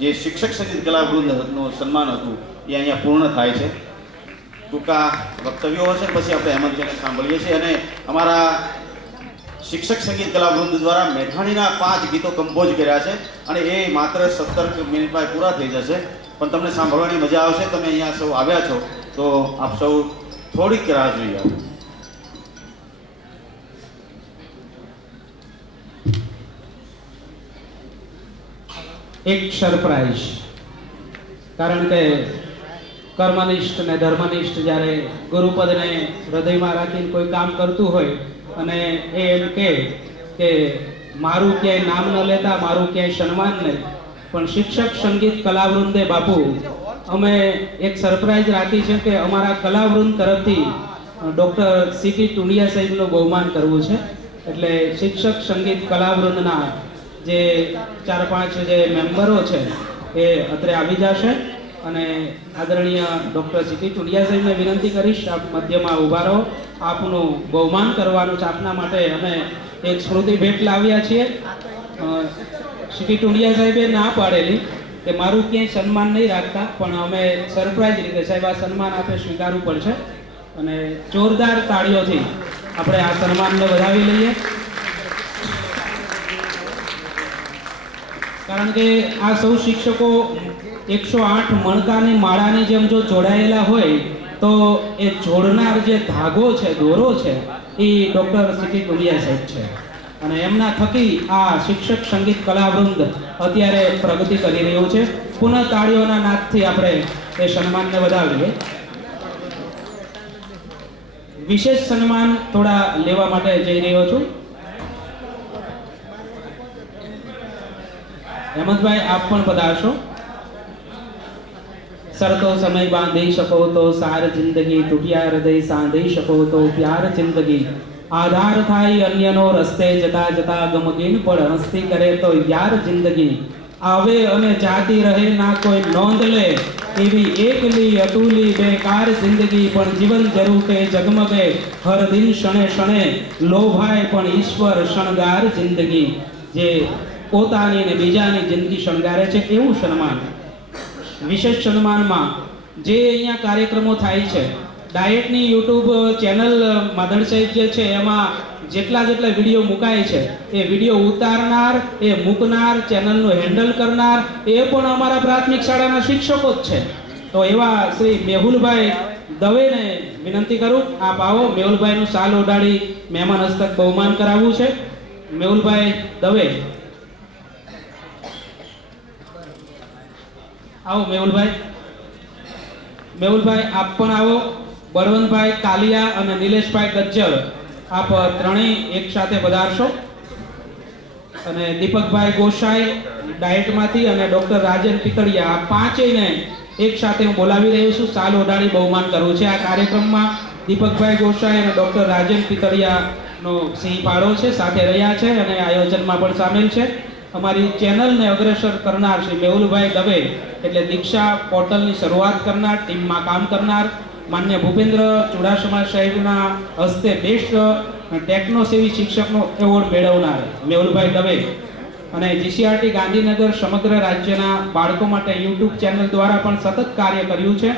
જે શિક્ષક સંગીત કલાવૃંદનું સન્માન હતું એ અહીંયા પૂર્ણ થાય છે. ટૂંકા વક્તવ્યો હશે પછી આપણે હેમંતભાઈને સાંભળીએ છીએ. અને અમારા શિક્ષક સંગીત કલાવૃંદ દ્વારા મેઘાણીના 5 ગીતો કમ્પોઝ કર્યા છે અને એ માત્ર 17 મિનિટમાં પૂરા થઈ જશે. પણ તમને સાંભળવાની મજા આવશે. તમે અહીંયા સૌ આવ્યા છો તો આપ સૌ થોડીક રાહ જોઈ આવો. એક સરપ્રાઈઝ, કારણ કે કર્મનિષ્ઠ ને ધર્મનિષ્ઠ જ્યારે ગુરુપદને હૃદયમાં રાખીને કોઈ કામ કરતું હોય અને એ એમ કે મારું ક્યાંય નામ ન લેતા, મારું ક્યાંય સન્માન નહીં, પણ શિક્ષક સંગીત કલાવૃંદે બાપુ અમે એક સરપ્રાઈઝ રાખી છે કે અમારા કલાવૃંદ તરફથી ડૉક્ટર સીટી ટુંડિયા સાહેબનું બહુમાન કરવું છે. એટલે શિક્ષક સંગીત કલાવૃંદના જે 4-5 જે મેમ્બરો છે એ અત્રે આવી જશે અને આદરણીય ડૉક્ટર સીટી ટુંડિયા સાહેબને વિનંતી કરીશ, આપ મધ્યમાં ઊભા રહો. આપનું બહુમાન કરવાનું છે. આપના માટે અમે એક સ્મૃતિ ભેટ લાવ્યા છીએ. સીટી ટુંડિયા સાહેબે ના પાડેલી કે મારું ક્યાંય સન્માન નહીં રાખતા, પણ અમે સરપ્રાઈઝ રીતે સાહેબ આ સન્માન આપે સ્વીકારવું પડશે અને જોરદાર તાળીઓથી આપણે આ સન્માનને વધાવી લઈએ. કારણ કે આ સૌ શિક્ષકો 108 મણકાની માળાની જેમ જો જોડાયેલા હોય તો એ જોડનાર જે ધાગો છે, દોરો છે, એ ડૉક્ટર સીટી ટુંડિયા સાહેબ છે અને એમના થકી આ શિક્ષક સંગીત કલાવૃંદ અત્યારે પ્રગતિ કરી રહ્યું છે. પુનઃ તાળીઓના નાદથી આપણે એ સન્માનને વધાવીએ. વિશેષ સન્માન થોડા લેવા માટે જઈ રહ્યો છું. હેમંતભાઈ આપ પણ પધારશો. શરતો સમય બાંધી શકો તો સાર જિંદગી, તૂટ્યા હૃદય સાંધી શકો તો પ્યાર જિંદગી, આધાર થાય અન્યનો રસ્તે જતા જતા ગમગીન પણ હસ્તી કરે તો યાર જિંદગી, આવે અને જાતી રહે ના કોઈ નોંધ લે એવી એકલી અતુલી બેકાર જિંદગી, પણ જીવન જરૂર કે જગમગે હર દિન ક્ષણે ક્ષણે, લોભાય પણ ઈશ્વર શણગાર જિંદગી. જે પોતાની ને બીજાની જિંદગી શણગારે છે એવું સન્માન. વિશેષ સન્માનમાં જે અહીંયા કાર્યક્રમો થાય છે, ડાયટની યુટ્યુબ ચેનલ માધડ સાહેબ જે છે એમાં જેટલા વિડીયો મુકાય છે એ વિડીયો ઉતારનાર, એ મૂકનાર, ચેનલનું હેન્ડલ કરનાર એ પણ અમારા પ્રાથમિક શાળાના શિક્ષકો જ છે. તો એવા શ્રી મેહુલભાઈ દવેને વિનંતી કરું, આપ આવો. મેહુલભાઈનું શાલ ઓઢાડી મહેમાન હસ્તક બહુમાન કરાવવું છે. મેહુલભાઈ દવે આવો. મેહુલભાઈ આપ પણ આવો. બળવંતભાઈ કાલિયા અને નિલેશભાઈ ગજ્જર આપ ત્રણેય એક સાથે પધારશો. અને દીપકભાઈ ગોસાઈ ડાયટમાંથી અને ડૉક્ટર રાજન પિતળિયા આ પાંચેયને એક સાથે હું બોલાવી રહ્યો છું. સાલ ઓઢાડી બહુમાન કરવું છે. આ કાર્યક્રમમાં દીપકભાઈ ગોસાઈ અને ડૉક્ટર રાજન પિતળિયાનો સિંહ ફાળો છે, સાથે રહ્યા છે અને આયોજનમાં પણ સામેલ છે. અમારી ચેનલને અગ્રેસર કરનાર શ્રી મેહુલભાઈ દવે એટલે દીક્ષા પોર્ટલની શરૂઆત કરનાર, ટીમમાં કામ કરનાર, માન્ય ભૂપેન્દ્ર ચુડાસમા સાહેબના હસ્તે બેસ્ટ ટેકનોસેવી શિક્ષકનો એવોર્ડ મેળવનાર મેહુલભાઈ દવે અને જીસીઆરટી ગાંધીનગર સમગ્ર રાજ્યના બાળકો માટે યુટ્યુબ ચેનલ દ્વારા પણ સતત કાર્ય કર્યું છે.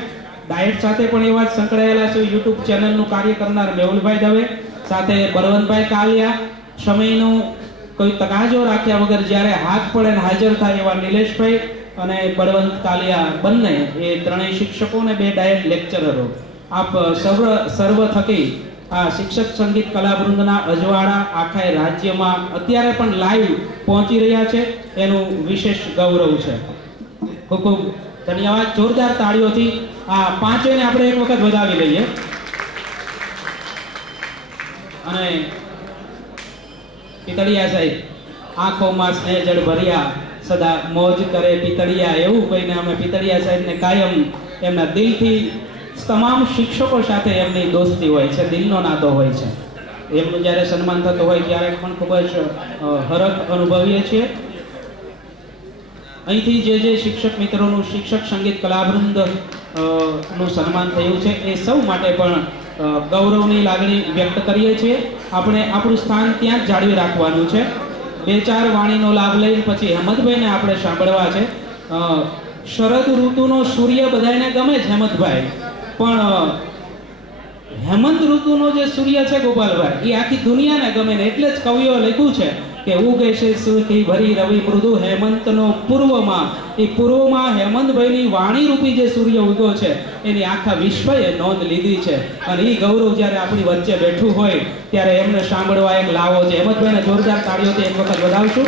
ડાયટ સાથે પણ એવા જ સંકળાયેલા છે. યુટ્યુબ ચેનલનું કાર્ય કરનાર મેહુલભાઈ દવે, સાથે બળવંતભાઈ કાલિયા, સમયનું કોઈ તકાજો રાખ્યા વગર જ્યારે હાથ પડે ને હાજર થાય એવા નિલેશભાઈ, અને બળવંત કાલિયા બંને એ ત્રણેય શિક્ષકો અને 2 ડાયટ લેક્ચરરો આપ સર્વ થકી આ શિક્ષક સંગીત કલાવૃંદના અજવાળા આખા રાજ્યમાં અત્યારે પણ લાઈવ પહોંચી રહ્યા છે એનું વિશેષ ગૌરવ છે. ખૂબ ખૂબ ધન્યવાદ. જોરદાર તાળીઓથી આ પાંચેયને આપણે એક વખત વધાવી લઈએ. અને પિતળિયા સાહેબ, આંખોમાં સ્નેહ જળ ભર્યા સદા મોજ કરે પિતળિયા, એવું કહીને અમે પિતળિયા સાહેબને કાયમ એમના દિલથી તમામ શિક્ષકો સાથે એમની દોસ્તી હોય છે, દિલનો નાતો હોય છે. એમનું જ્યારે સન્માન થતું હોય ત્યારે પણ ખૂબ જ હરખ અનુભવીએ છીએ. અહીંથી જે શિક્ષક મિત્રોનું શિક્ષક સંગીત કલાવૃંદ નું સન્માન થયું છે એ સૌ માટે પણ ગૌરવની લાગણી વ્યક્ત કરીએ છીએ. આપણે આપણું સ્થાન ત્યાં જ જાળવી રાખવાનું છે. 2-4 વાણીનો લાભ લઈને પછી હેમંતભાઈને આપણે સાંભળવા છે. શરદ ઋતુનો સૂર્ય બધાને ગમે છે હેમંતભાઈ, પણ હેમંત ઋતુનો જે સૂર્ય છે ગોપાલભાઈ, એ આખી દુનિયાને ગમે ને એટલે જ કવિઓ લખ્યું છે કે ઉગે છે સુરથી ભરી રવિ મૃદુ હેમંતનો પૂર્વમાં. એ પૂર્વમાં હેમંતભાઈની વાણી રૂપી જે સૂર્ય ઉગ્યો છે એની આખા વિશ્વએ નોંધ લીધી છે. અને એ ગૌરવ જ્યારે આપણી વચ્ચે બેઠું હોય ત્યારે એમને સાંભળવા એક લાવો છે. હેમંતભાઈને જોરદાર તાળીઓથી એક વખત વધાવશું.